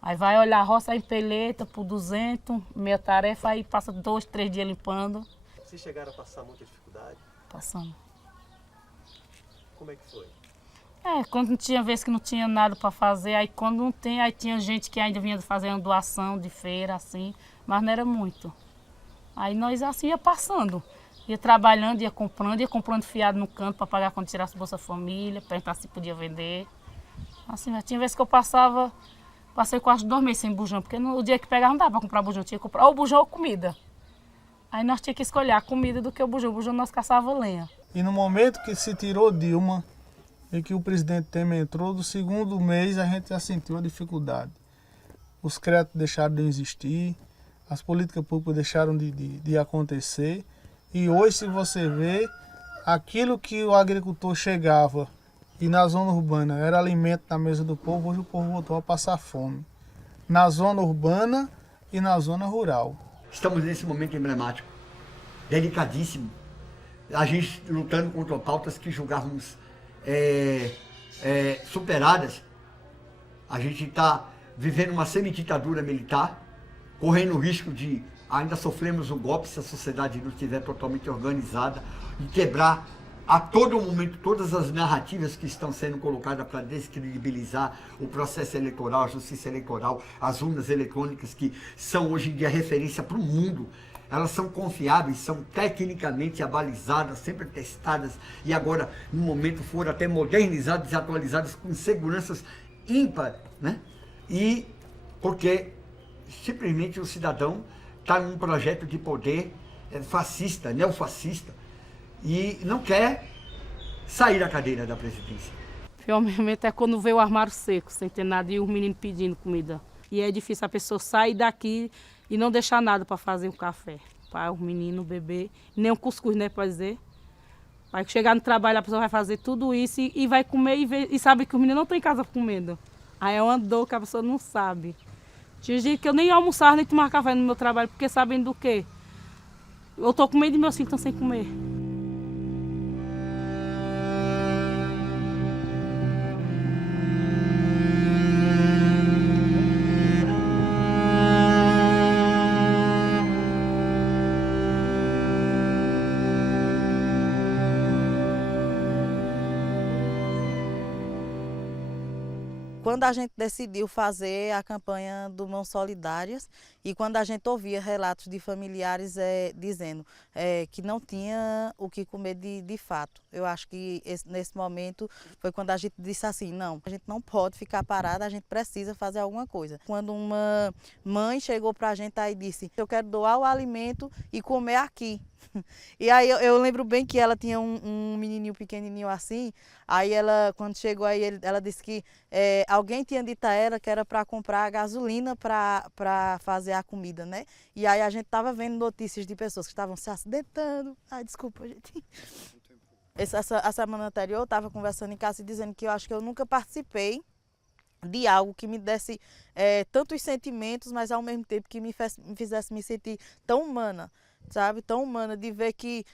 Aí vai olhar a roça, aí empeleta por 200, meia tarefa, aí passa 2, 3 dias limpando. Vocês chegaram a passar muita dificuldade? Passando. Como é que foi? Quando tinha vezes que não tinha nada para fazer, aí quando não tem, aí tinha gente que ainda vinha fazer uma doação de feira, assim, mas não era muito. Aí nós assim ia passando, ia trabalhando, ia comprando fiado no canto para pagar quando tirasse Bolsa Família, perguntar se podia vender. Assim, tinha vezes que eu passei quase 2 meses sem bujão, porque o dia que pegava não dava para comprar bujão, tinha que comprar ou bujão ou comida. Aí nós tínhamos que escolher a comida do que o bujão nós caçava lenha. E no momento que se tirou Dilma e que o presidente Temer entrou, do 2º mês a gente já sentiu a dificuldade. Os créditos deixaram de existir, as políticas públicas deixaram de acontecer. E hoje, se você vê, aquilo que o agricultor chegava e na zona urbana era alimento na mesa do povo, hoje o povo voltou a passar fome. Na zona urbana e na zona rural. Estamos nesse momento emblemático, delicadíssimo. A gente lutando contra pautas que julgávamos superadas. A gente está vivendo uma semi-ditadura militar, correndo o risco de ainda sofrermos um golpe se a sociedade não estiver totalmente organizada e quebrar a todo momento todas as narrativas que estão sendo colocadas para descredibilizar o processo eleitoral, a justiça eleitoral, as urnas eletrônicas que são hoje em dia referência para o mundo. Elas são confiáveis, são tecnicamente abalizadas, sempre testadas e agora, no momento, foram até modernizadas e atualizadas com seguranças ímpar, né? E porque simplesmente o cidadão está num projeto de poder fascista, neofascista, e não quer sair da cadeira da presidência. Pior momento é quando vê o armário seco, sem ter nada, e os meninos pedindo comida. E é difícil a pessoa sair daqui e não deixar nada para fazer um café. Para os meninos beber, nem um cuscuz, né, pode dizer. Vai chegar no trabalho, a pessoa vai fazer tudo isso e vai comer e sabe que os meninos não estão em casa comendo. Aí é uma dor que a pessoa não sabe. Tinha dia que eu nem almoçava, nem tomava café no meu trabalho, porque sabem do quê? Eu estou com medo e meus filhos estão sem comer. Quando a gente decidiu fazer a campanha do Mãos Solidárias e quando a gente ouvia relatos de familiares dizendo que não tinha o que comer de fato. Eu acho que nesse momento foi quando a gente disse assim, não, a gente não pode ficar parada, a gente precisa fazer alguma coisa. Quando uma mãe chegou para a gente aí e disse, eu quero doar o alimento e comer aqui. E aí eu lembro bem que ela tinha um menininho pequenininho assim, aí ela, quando chegou aí, ela disse que alguém tinha dito a ela que era para comprar gasolina para fazer a comida, né? E aí a gente estava vendo notícias de pessoas que estavam se acidentando. Ai, desculpa, gente. A semana anterior eu estava conversando em casa e dizendo que eu acho que eu nunca participei de algo que me desse tantos sentimentos, mas ao mesmo tempo que me fizesse me sentir tão humana. Sabe, tão humana, de ver que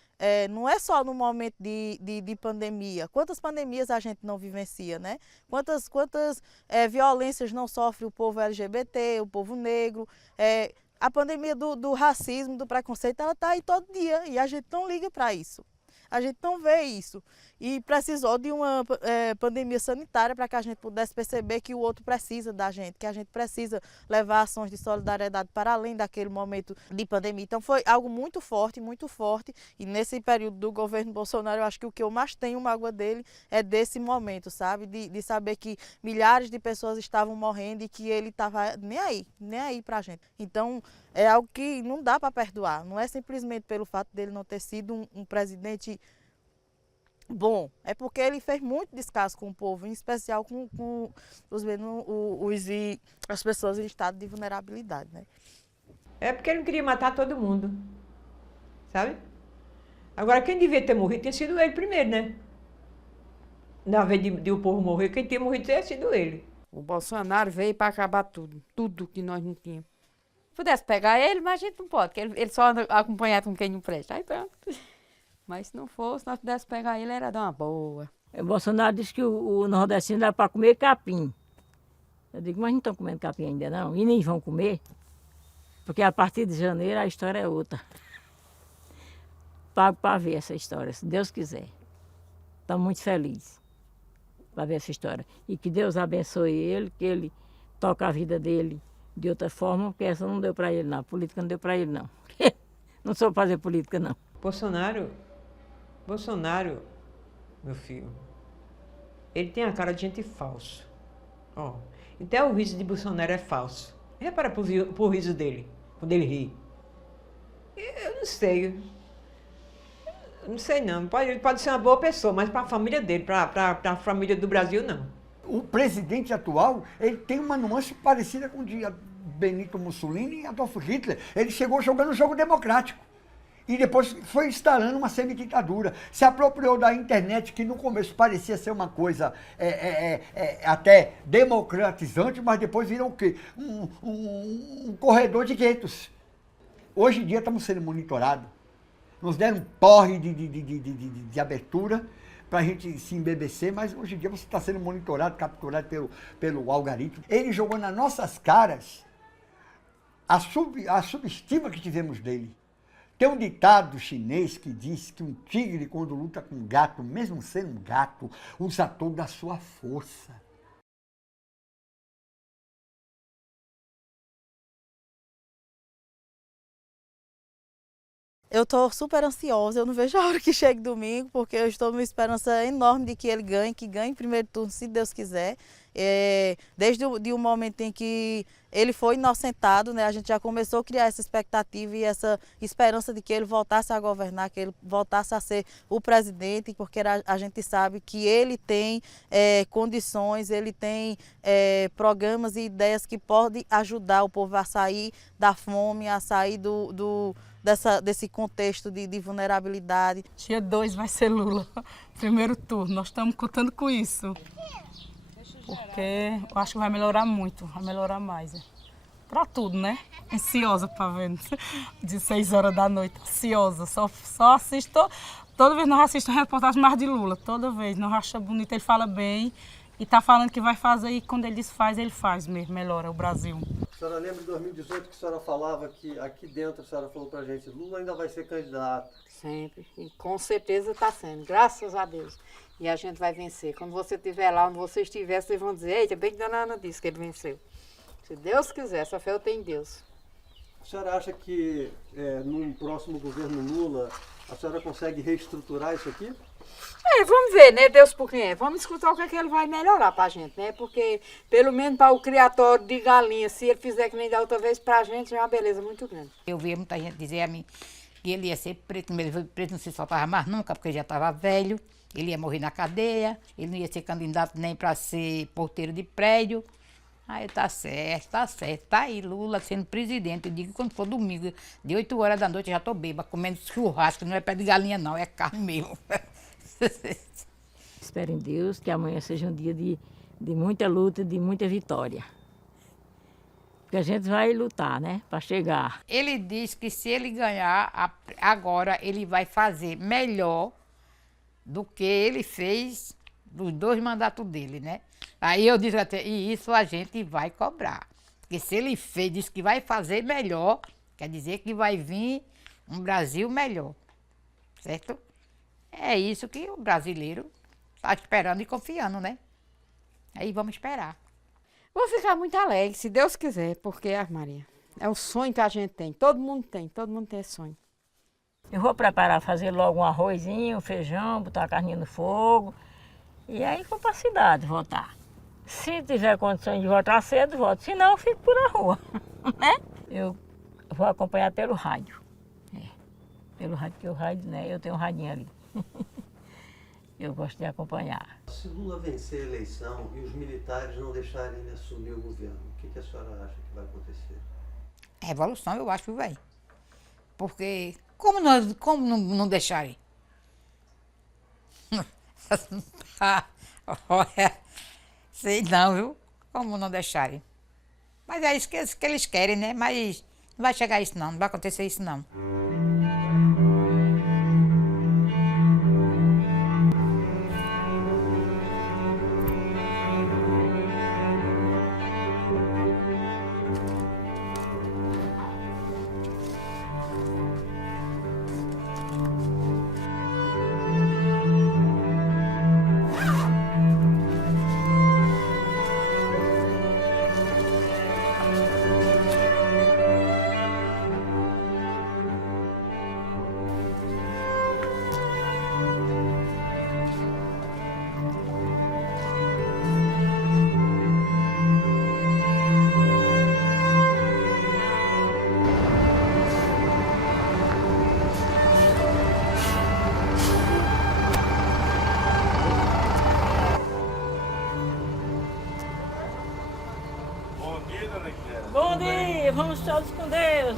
não é só no momento de pandemia. Quantas pandemias a gente não vivencia, né? Quantas violências não sofre o povo LGBT, o povo negro. A pandemia do racismo, do preconceito, ela está aí todo dia e a gente não liga para isso. A gente não vê isso. E precisou de uma pandemia sanitária para que a gente pudesse perceber que o outro precisa da gente, que a gente precisa levar ações de solidariedade para além daquele momento de pandemia. Então foi algo muito forte, muito forte. E nesse período do governo Bolsonaro, eu acho que o que eu mais tenho mágoa dele é desse momento, sabe? De saber que milhares de pessoas estavam morrendo e que ele estava nem aí pra gente. Então é algo que não dá para perdoar. Não é simplesmente pelo fato dele não ter sido um presidente bom, é porque ele fez muito descaso com o povo, em especial com as pessoas em estado de vulnerabilidade, né? É porque ele não queria matar todo mundo, sabe? Agora, quem devia ter morrido tinha sido ele primeiro, né? Na vez de o povo morrer, quem tinha morrido tinha sido ele. O Bolsonaro veio para acabar tudo que nós não tínhamos. Se pudesse pegar ele, mas a gente não pode, porque ele só anda acompanhado com quem não presta. Aí pronto. Mas se não fosse, se nós pudéssemos pegar ele, era de uma boa. O Bolsonaro disse que o nordestino era para comer capim. Eu digo, mas não estão comendo capim ainda não, e nem vão comer, porque a partir de janeiro a história é outra. Pago para ver essa história, se Deus quiser. Estou muito feliz para ver essa história. E que Deus abençoe ele, que ele toque a vida dele de outra forma, porque essa não deu para ele não, a política não deu para ele não. Não sou fazer política não. Bolsonaro, meu filho, ele tem a cara de gente falso. Ó, até o riso de Bolsonaro é falso. Repara pro riso dele, quando ele ri. Eu não sei. Não sei não. Ele pode ser uma boa pessoa, mas para a família dele, para a família do Brasil, não. O presidente atual, ele tem uma nuance parecida com o de Benito Mussolini e Adolf Hitler. Ele chegou jogando um jogo democrático. E depois foi instalando uma semi-ditadura. Se apropriou da internet, que no começo parecia ser uma coisa até democratizante, mas depois virou o quê? Um corredor de guetos. Hoje em dia estamos sendo monitorados. Nos deram um porre de abertura para a gente se embebecer, mas hoje em dia você está sendo monitorado, capturado pelo algoritmo. Ele jogou nas nossas caras a subestima que tivemos dele. Tem um ditado chinês que diz que um tigre, quando luta com um gato, mesmo sendo um gato, usa toda a sua força. Eu estou super ansiosa, eu não vejo a hora que chegue domingo, porque eu estou numa esperança enorme de que ele ganhe, em primeiro turno, se Deus quiser. Desde o momento em que ele foi inocentado, né, a gente já começou a criar essa expectativa e essa esperança de que ele voltasse a governar, que ele voltasse a ser o presidente, porque a gente sabe que ele tem condições, ele tem programas e ideias que podem ajudar o povo a sair da fome, a sair desse contexto de vulnerabilidade. Dia 2 vai ser Lula, primeiro turno, nós estamos contando com isso. Porque eu acho que vai melhorar muito, vai melhorar mais. Para tudo, né? Ansiosa para ver, de 6 horas da noite, ansiosa. Só assisto, toda vez nós assistimos reportagem mais de Lula, toda vez. Nós achamos bonito, ele fala bem e está falando que vai fazer e quando ele diz faz, ele faz mesmo, melhora o Brasil. A senhora lembra de 2018 que a senhora falava que aqui dentro a senhora falou para a gente, Lula ainda vai ser candidato. Sempre, e com certeza está sendo, graças a Deus. E a gente vai vencer. Quando você estiver lá, onde você estiver, vocês vão dizer, eita, bem que a Dona Ana disse que ele venceu. Se Deus quiser, essa fé eu tenho em Deus. A senhora acha que num próximo governo Lula, a senhora consegue reestruturar isso aqui? Vamos ver, né, Deus por quem é. Vamos escutar o que é que ele vai melhorar pra gente, né? Porque, pelo menos para o criatório de galinha, se ele fizer que nem da outra vez, pra gente é uma beleza muito grande. Eu via muita gente dizer a mim que ele ia ser preto, mas ele preto não se soltava mais nunca, porque ele já estava velho. Ele ia morrer na cadeia, ele não ia ser candidato nem para ser porteiro de prédio. Aí tá certo. Tá aí Lula sendo presidente. Eu digo que quando for domingo, de 8 horas da noite, eu já tô bêbada, comendo churrasco, não é pé de galinha não, é carne mesmo. Espero em Deus que amanhã seja um dia de muita luta, de muita vitória. Porque a gente vai lutar, né, para chegar. Ele diz que se ele ganhar, agora ele vai fazer melhor do que ele fez dos 2 mandatos dele, né? Aí eu disse até, e isso a gente vai cobrar. Porque se ele disse que vai fazer melhor, quer dizer que vai vir um Brasil melhor, certo? É isso que o brasileiro está esperando e confiando, né? Aí vamos esperar. Vou ficar muito alegre, se Deus quiser, porque, Maria, é um sonho que a gente tem, todo mundo tem esse sonho. Eu vou preparar, fazer logo um arrozinho, um feijão, botar a carninha no fogo. E aí vou para a cidade votar. Se tiver condições de votar cedo, voto. Se não, eu fico por a rua. Né? Eu vou acompanhar pelo rádio. Pelo rádio, porque o rádio, né? Eu tenho um radinho ali. Eu gosto de acompanhar. Se Lula vencer a eleição e os militares não deixarem ele assumir o governo, o que a senhora acha que vai acontecer? Revolução eu acho que vai. Porque como não deixarem? Olha, sei não, viu? Como não deixarem? Mas é isso que eles querem, né? Mas não vai chegar isso não vai acontecer isso não. Bom dia, vamos todos com Deus.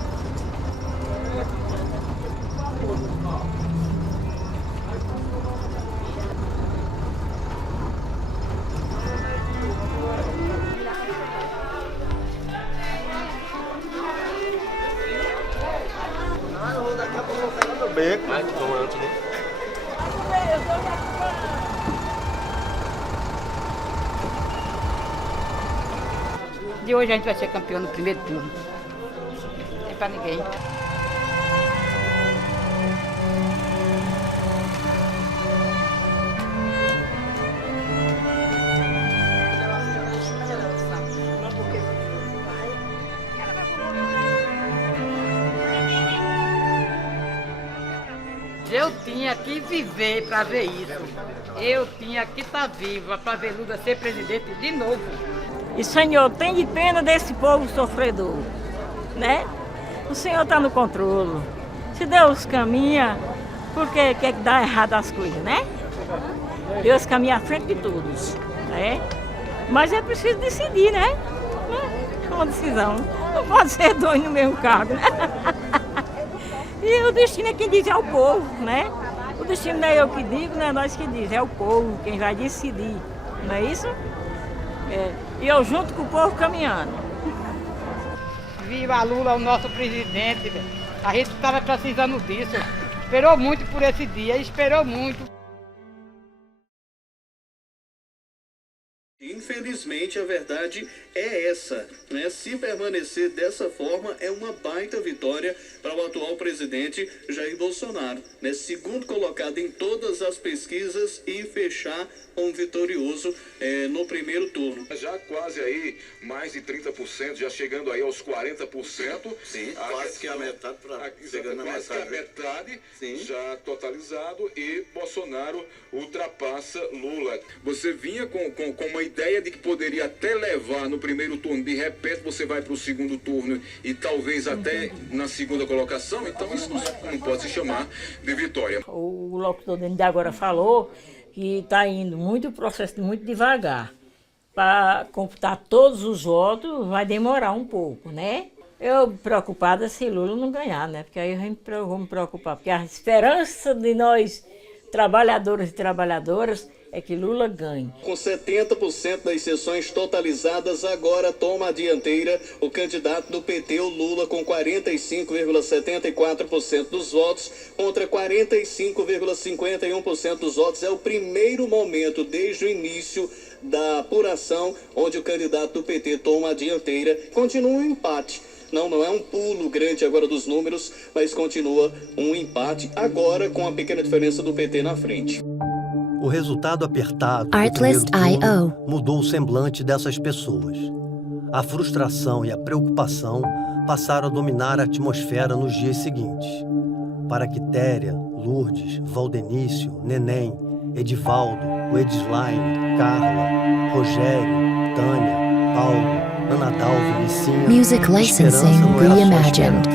Daqui a pouco eu vou pegar meu beco. Vai, toma antes, né? De hoje a gente vai ser campeão no primeiro turno. para ninguém. Eu tinha que viver para ver isso. Eu tinha que estar viva para ver Lula ser presidente de novo. E, Senhor, tem de pena desse povo sofredor, né? O Senhor está no controle. Se Deus caminha, por que quer que dá errado as coisas, né? Deus caminha à frente de todos, né? Mas é preciso decidir, né? Uma decisão. Não pode ser dois no mesmo cargo, né? E o destino é quem diz, é o povo, né? O destino não é eu que digo, não é nós que diz, é o povo quem vai decidir, não é isso? E eu junto com o povo caminhando. Viva Lula, o nosso presidente, velho. A gente estava precisando disso. Esperou muito por esse dia, esperou muito. Infelizmente, a verdade é essa, né? Se permanecer dessa forma, é uma baita vitória para o atual presidente Jair Bolsonaro, né? Segundo colocado em todas as pesquisas e fechar um vitorioso no primeiro turno. Já quase aí, mais de 30%, já chegando aí aos 40%. Sim, quase que a metade, chegando na metade. Quase que a metade, sim, já totalizado, e Bolsonaro ultrapassa Lula. Você vinha com uma ideia de que poderia até levar no primeiro turno, de repente você vai para o segundo turno e talvez até na segunda colocação, então isso não pode se chamar de vitória. O locutor de agora falou que está indo muito processo muito devagar. Para computar todos os votos vai demorar um pouco, né? Eu preocupada se Lula não ganhar, né? Porque aí eu vou me preocupar, porque a esperança de nós, trabalhadores e trabalhadoras, é que Lula ganhe. Com 70% das sessões totalizadas, agora toma a dianteira o candidato do PT, o Lula, com 45,74% dos votos contra 45,51% dos votos. É o primeiro momento desde o início da apuração onde o candidato do PT toma a dianteira. Continua um empate. Não é um pulo grande agora dos números, mas continua um empate agora com a pequena diferença do PT na frente. O resultado apertado do primeiro turno mudou o semblante dessas pessoas. A frustração e a preocupação passaram a dominar a atmosfera nos dias seguintes. Para Quitéria, Lourdes, Valdenício, Neném, Edivaldo, Edislaine, Carla, Rogério, Tânia, Paulo, Ana Dalva e Licinha, Music licensing reimagined.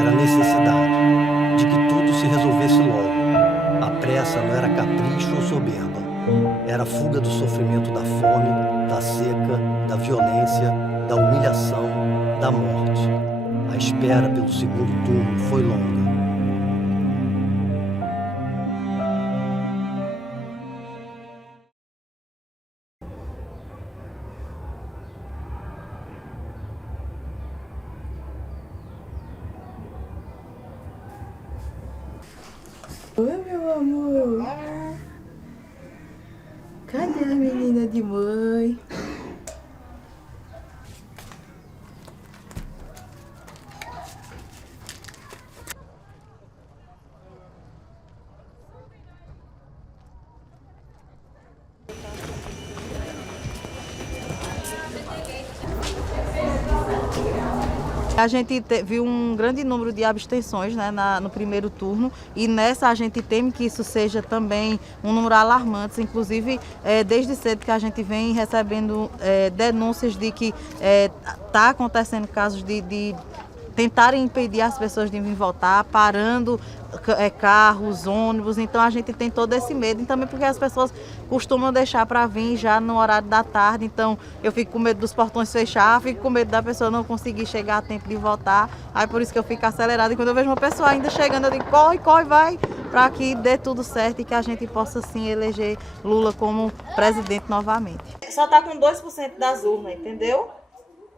Era a necessidade de que tudo se resolvesse logo. A pressa não era capricho ou soberba. Era a fuga do sofrimento da fome, da seca, da violência, da humilhação, da morte. A espera pelo segundo turno foi longa. Oi, meu amor. Cadê a menina de mãe? A gente viu um grande número de abstenções, né, no primeiro turno, e nessa a gente teme que isso seja também um número alarmante. Inclusive, desde cedo que a gente vem recebendo denúncias de que está acontecendo casos de tentarem impedir as pessoas de vir votar, parando carros, ônibus. Então a gente tem todo esse medo, e também porque as pessoas costumam deixar para vir já no horário da tarde. Então eu fico com medo dos portões fechar, fico com medo da pessoa não conseguir chegar a tempo de votar. Aí por isso que eu fico acelerada, e quando eu vejo uma pessoa ainda chegando, eu digo corre, vai, para que dê tudo certo e que a gente possa sim eleger Lula como presidente novamente. Só está com 2% das urnas, entendeu?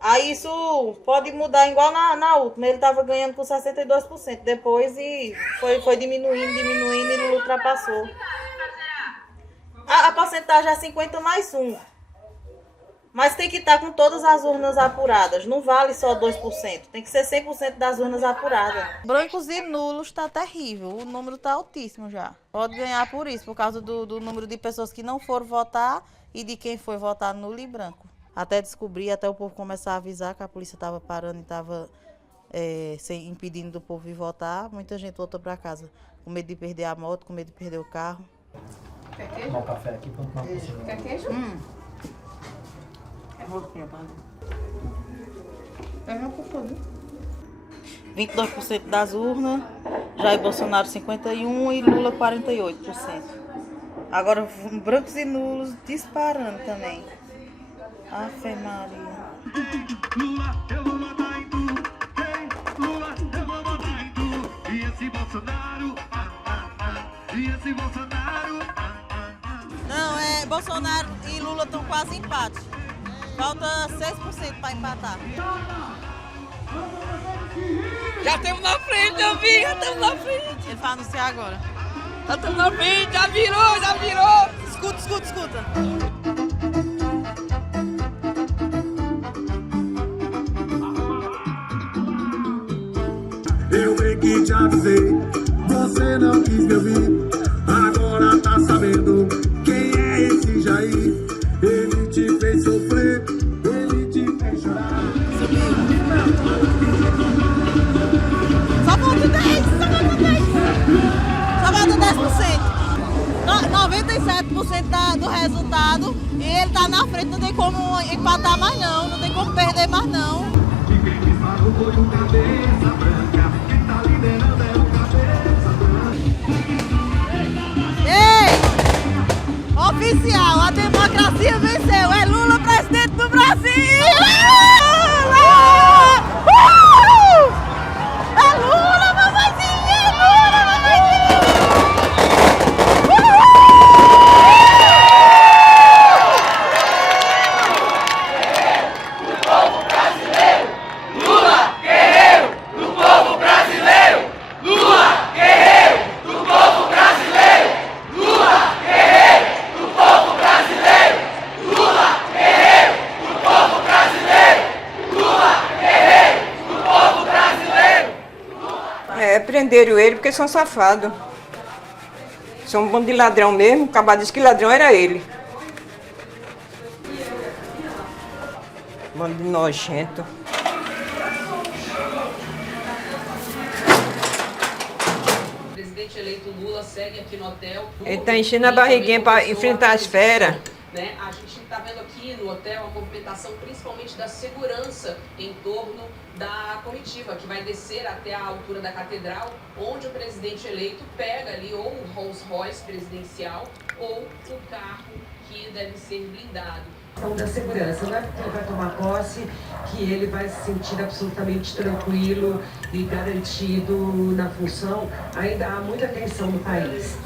Aí isso pode mudar igual na última. Ele estava ganhando com 62%. Depois foi diminuindo e Lula ultrapassou. A porcentagem é 50 mais 1. Mas tem que estar com todas as urnas apuradas. Não vale só 2%. Tem que ser 100% das urnas apuradas. Brancos e nulos está terrível. O número está altíssimo já. Pode ganhar por isso, por causa do número de pessoas que não foram votar e de quem foi votar nulo e branco. Até descobrir, até o povo começar a avisar que a polícia estava parando e estava impedindo do povo ir votar. Muita gente voltou para casa com medo de perder a moto, com medo de perder o carro. Quer queijo? Tomar um café aqui para tomar queijo. Quer queijo? É roupinha, pode. É por tudo. 22% das urnas, Jair Bolsonaro 51% e Lula 48%. Agora brancos e nulos disparando também. Ave Maria. Lula, eu vou votar em tu. Lula, eu vou votar em tu. E esse Bolsonaro, e esse Bolsonaro. Não, Bolsonaro e Lula estão quase empate. Falta 6% para empatar. Já estamos na frente, eu vi, já estamos na frente. Ele vai anunciar agora. Já estamos na frente, já virou, já virou. Escuta, escuta, escuta. Eu bem que te avisei, você não quis me ouvir. Agora tá sabendo quem é esse Jair. Ele te fez sofrer, ele te fez chorar. Só falta 10, só falta 10. Só falta 10%. 97% do resultado e ele tá na frente, não tem como empatar mais não, não tem como perder mais não. Ei! Oficial, a democracia venceu, é Lula presidente do Brasil! É Lula, mamãezinha! É Lula, mamãezinha! Do povo brasileiro, Lula, guerreiro do povo brasileiro, Lula, guerreiro do povo brasileiro, Lula, guerreiro do povo brasileiro, Lula, guerreiro do povo brasileiro, Lula, guerreiro do povo brasileiro. Prenderam ele porque são safados. São um bando de ladrão mesmo. O cabra disse que ladrão era ele. Bando de nojento. O presidente eleito Lula segue aqui no hotel. Ele está enchendo a barriguinha para enfrentar as feras. Né? A gente está vendo aqui no hotel a movimentação principalmente da segurança em torno da comitiva, que vai descer até a altura da catedral, onde o presidente eleito pega ali ou um Rolls Royce presidencial ou o carro que deve ser blindado. Da segurança, né? Ele vai tomar posse, que ele vai se sentir absolutamente tranquilo e garantido na função. Ainda há muita tensão no país.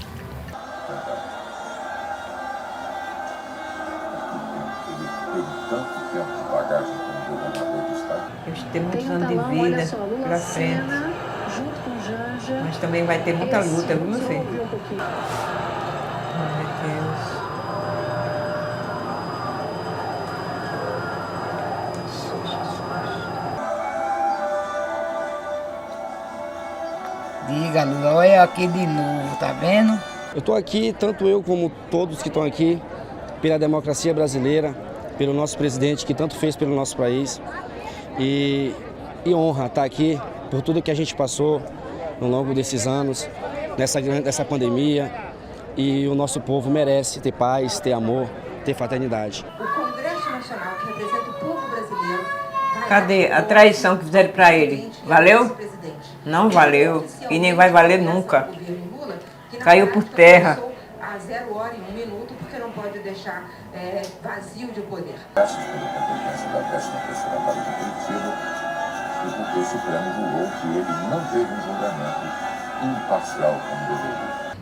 Eles têm muitos anos de vida pela frente. Mas também vai ter muita luta, viu, meu filho? Ai, meu Deus. Diga, Lula, olha aqui de novo, tá vendo? Eu estou aqui, tanto eu como todos que estão aqui, pela democracia brasileira, pelo nosso presidente que tanto fez pelo nosso país. E honra estar aqui por tudo que a gente passou ao longo desses anos, nessa pandemia. E o nosso povo merece ter paz, ter amor, ter fraternidade. O Congresso Nacional, que representa o povo brasileiro... Cadê a traição que fizeram para ele? Valeu? Não valeu. E nem vai valer nunca. Caiu por terra. A 0 hora e 1 minuto, porque não pode deixar vazio de poder. Graças pela competência da 13ª Vara de Curitiba e porque o Supremo julgou que ele não teve um julgamento imparcial como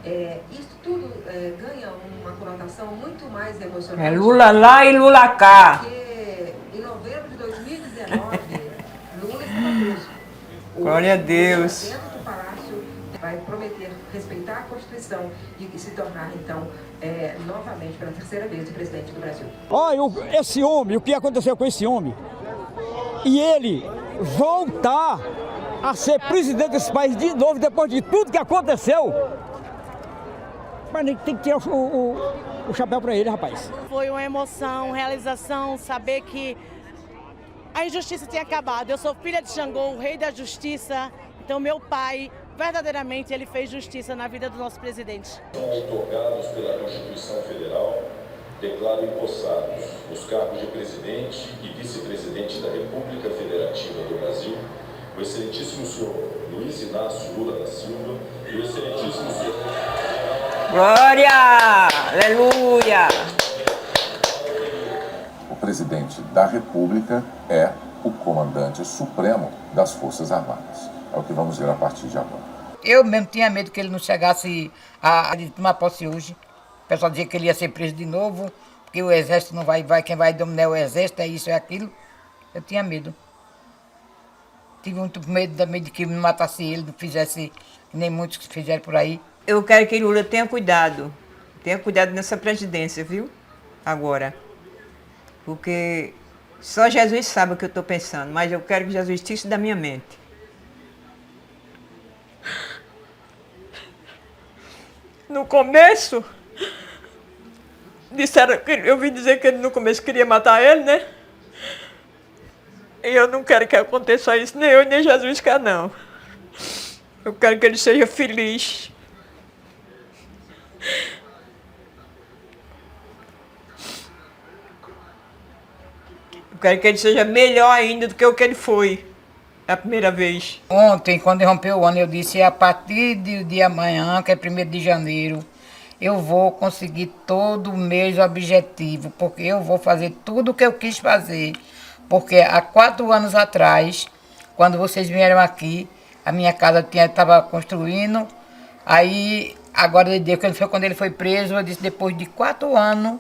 deveria. Isso tudo ganha uma conotação muito mais emocional. É Lula lá e Lula cá. Porque em novembro de 2019, Lula estava preso. Glória a Deus. Dentro do palácio vai prometer respeitar a Constituição e se tornar, então, novamente pela terceira vez o presidente do Brasil. Olha, esse homem, o que aconteceu com esse homem? E ele voltar a ser presidente desse país de novo, depois de tudo que aconteceu. Mas tem que tirar o chapéu para ele, rapaz. Foi uma emoção, realização, saber que a injustiça tinha acabado. Eu sou filha de Xangô, o rei da justiça. Então meu pai, verdadeiramente, ele fez justiça na vida do nosso presidente. São outorgados pela Constituição Federal, declaro empossados os cargos de presidente e vice-presidente da República Federativa do Brasil, o excelentíssimo senhor Luiz Inácio Lula da Silva e o excelentíssimo senhor... Glória! Aleluia! O presidente da República é o comandante supremo das Forças Armadas. É o que vamos ver a partir de agora. Eu mesmo tinha medo que ele não chegasse a tomar posse hoje. O pessoal dizia que ele ia ser preso de novo, porque o exército não vai, quem vai dominar é o exército, é isso, é aquilo. Eu tinha medo. Tive muito medo também de que não matasse ele, não fizesse que nem muitos que fizeram por aí. Eu quero que Lula tenha cuidado nessa presidência, viu? Agora. Porque só Jesus sabe o que eu estou pensando, mas eu quero que Jesus tire isso da minha mente. No começo, disseram que eu ouvi dizer que ele no começo queria matar ele, né? E eu não quero que aconteça isso, nem eu nem Jesus quer, não. Eu quero que ele seja feliz. Eu quero que ele seja melhor ainda do que o que ele foi a primeira vez. Ontem, quando rompeu o ano, eu disse, a partir do dia amanhã, que é 1º de janeiro, eu vou conseguir todo o meu objetivo, porque eu vou fazer tudo o que eu quis fazer. Porque há 4 anos atrás, quando vocês vieram aqui, a minha casa estava construindo, aí, agora quando ele foi preso, eu disse, depois de 4 anos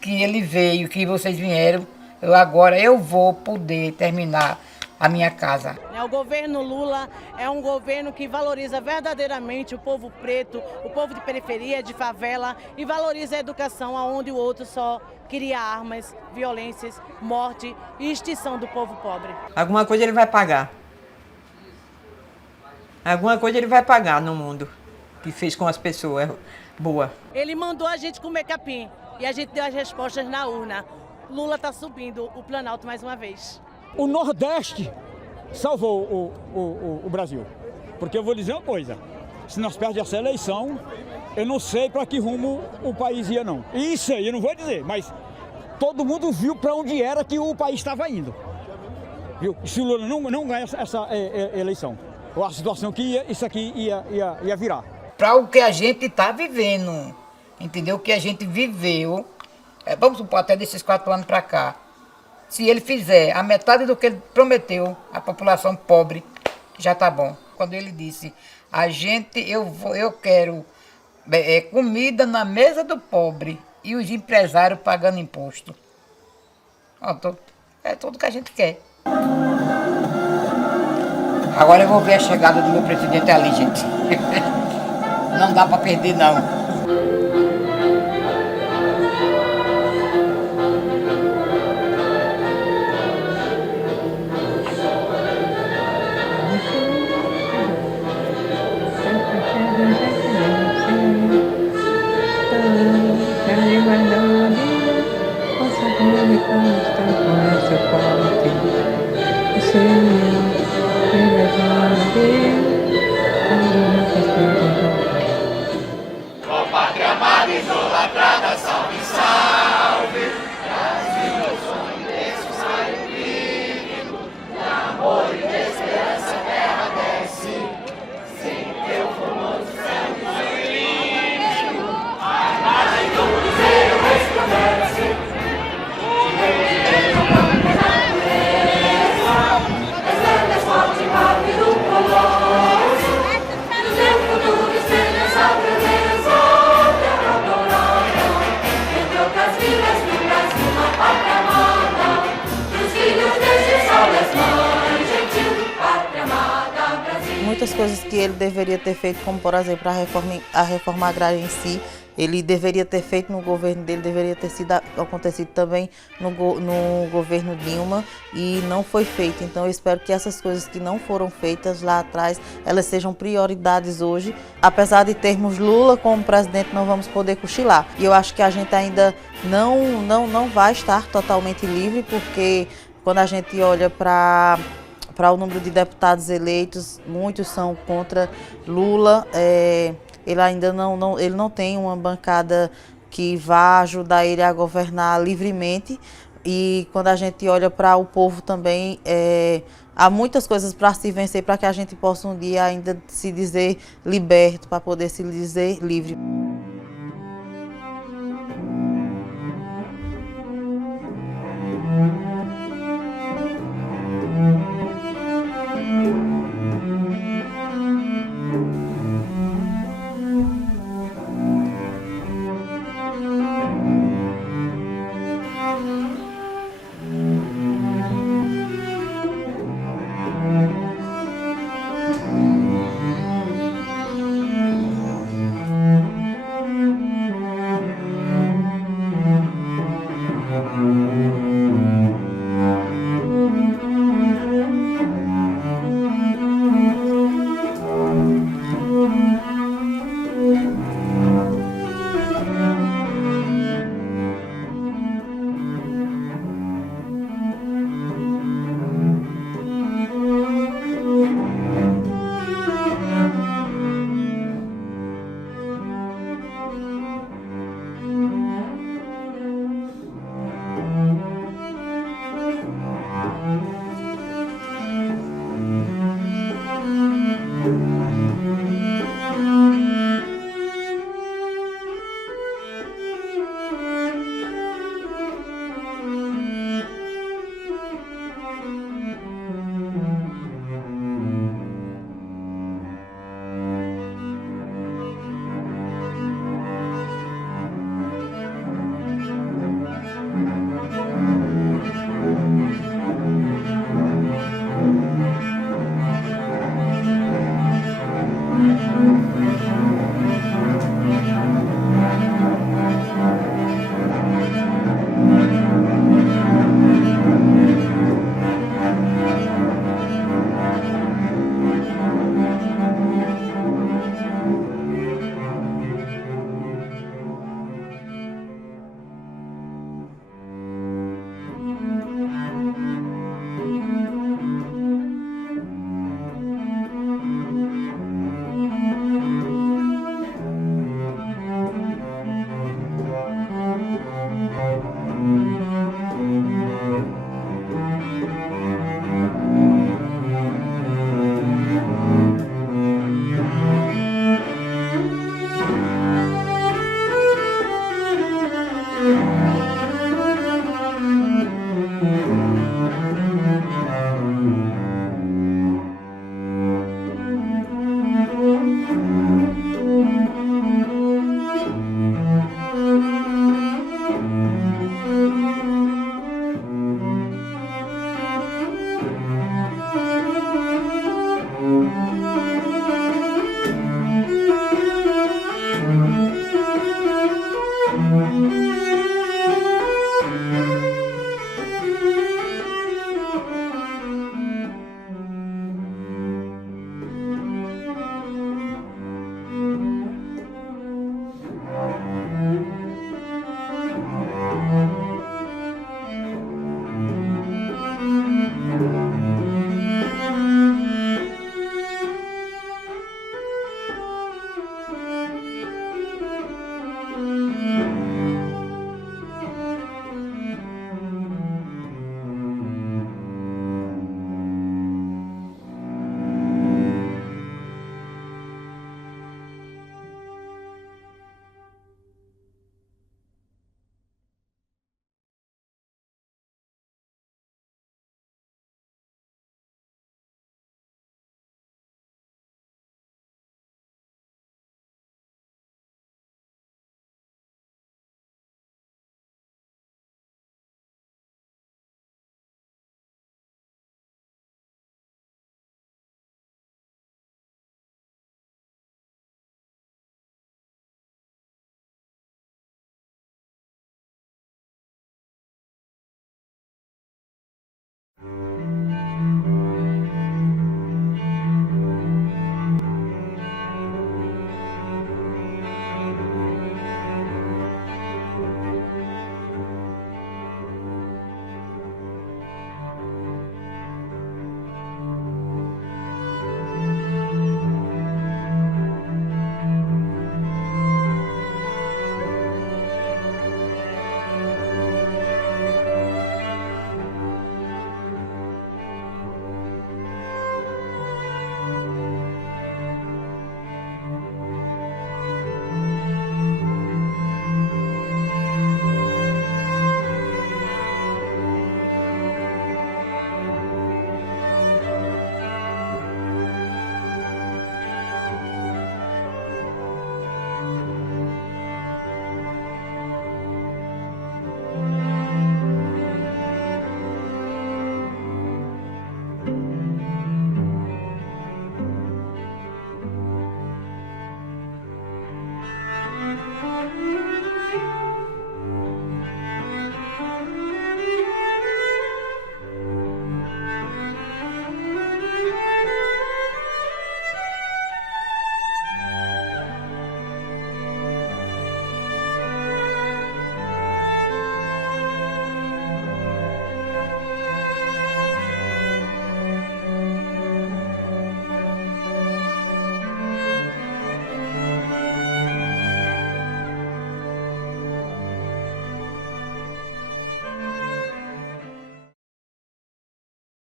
que ele veio, que vocês vieram, agora eu vou poder terminar a minha casa. O governo Lula é um governo que valoriza verdadeiramente o povo preto, o povo de periferia, de favela, e valoriza a educação, onde o outro só cria armas, violências, morte e extinção do povo pobre. Alguma coisa ele vai pagar. Alguma coisa ele vai pagar no mundo que fez com as pessoas boa. Ele mandou a gente comer capim e a gente deu as respostas na urna. Lula está subindo o Planalto mais uma vez. O Nordeste salvou o Brasil. Porque eu vou dizer uma coisa, se nós perdemos essa eleição, eu não sei para que rumo o país ia, não. Isso aí eu não vou dizer, mas todo mundo viu para onde era que o país estava indo. Viu? Se o Lula não ganha essa eleição, a situação que isso aqui ia virar. Para o que a gente está vivendo, entendeu? O que a gente viveu, vamos supor, até desses 4 anos para cá, se ele fizer a metade do que ele prometeu à população pobre, já está bom. Quando ele disse, eu quero comida na mesa do pobre e os empresários pagando imposto. É tudo que a gente quer. Agora eu vou ver a chegada do meu presidente ali, gente. Não dá para perder, não. Ó pátria amada, idolatrada, salve, salve. Brasil, sonho imenso, sai o grito. De amor e de esperança, a terra desce. Sem teu famoso sangue, sangue límpido. A imagem do cruzeiro resplandece. Direito da natureza. Exerce forte e rápido colosso. Do seu futuro, estrelas a beleza. Terra dourada. Entre outras vilas do Brasil, uma pátria amada. Dos filhos deste sol, as mães, gentil, pátria amada, Brasil. Muitas coisas que ele deveria ter feito, como por exemplo a reforma agrária em si, ele deveria ter feito no governo dele, deveria ter acontecido também no governo Dilma e não foi feito. Então eu espero que essas coisas que não foram feitas lá atrás, elas sejam prioridades hoje. Apesar de termos Lula como presidente, não vamos poder cochilar. E eu acho que a gente ainda não vai estar totalmente livre, porque quando a gente olha para o número de deputados eleitos, muitos são contra Lula. Ele ainda ele não tem uma bancada que vá ajudar ele a governar livremente. E quando a gente olha para o povo também, há muitas coisas para se vencer, para que a gente possa um dia ainda se dizer liberto, para poder se dizer livre.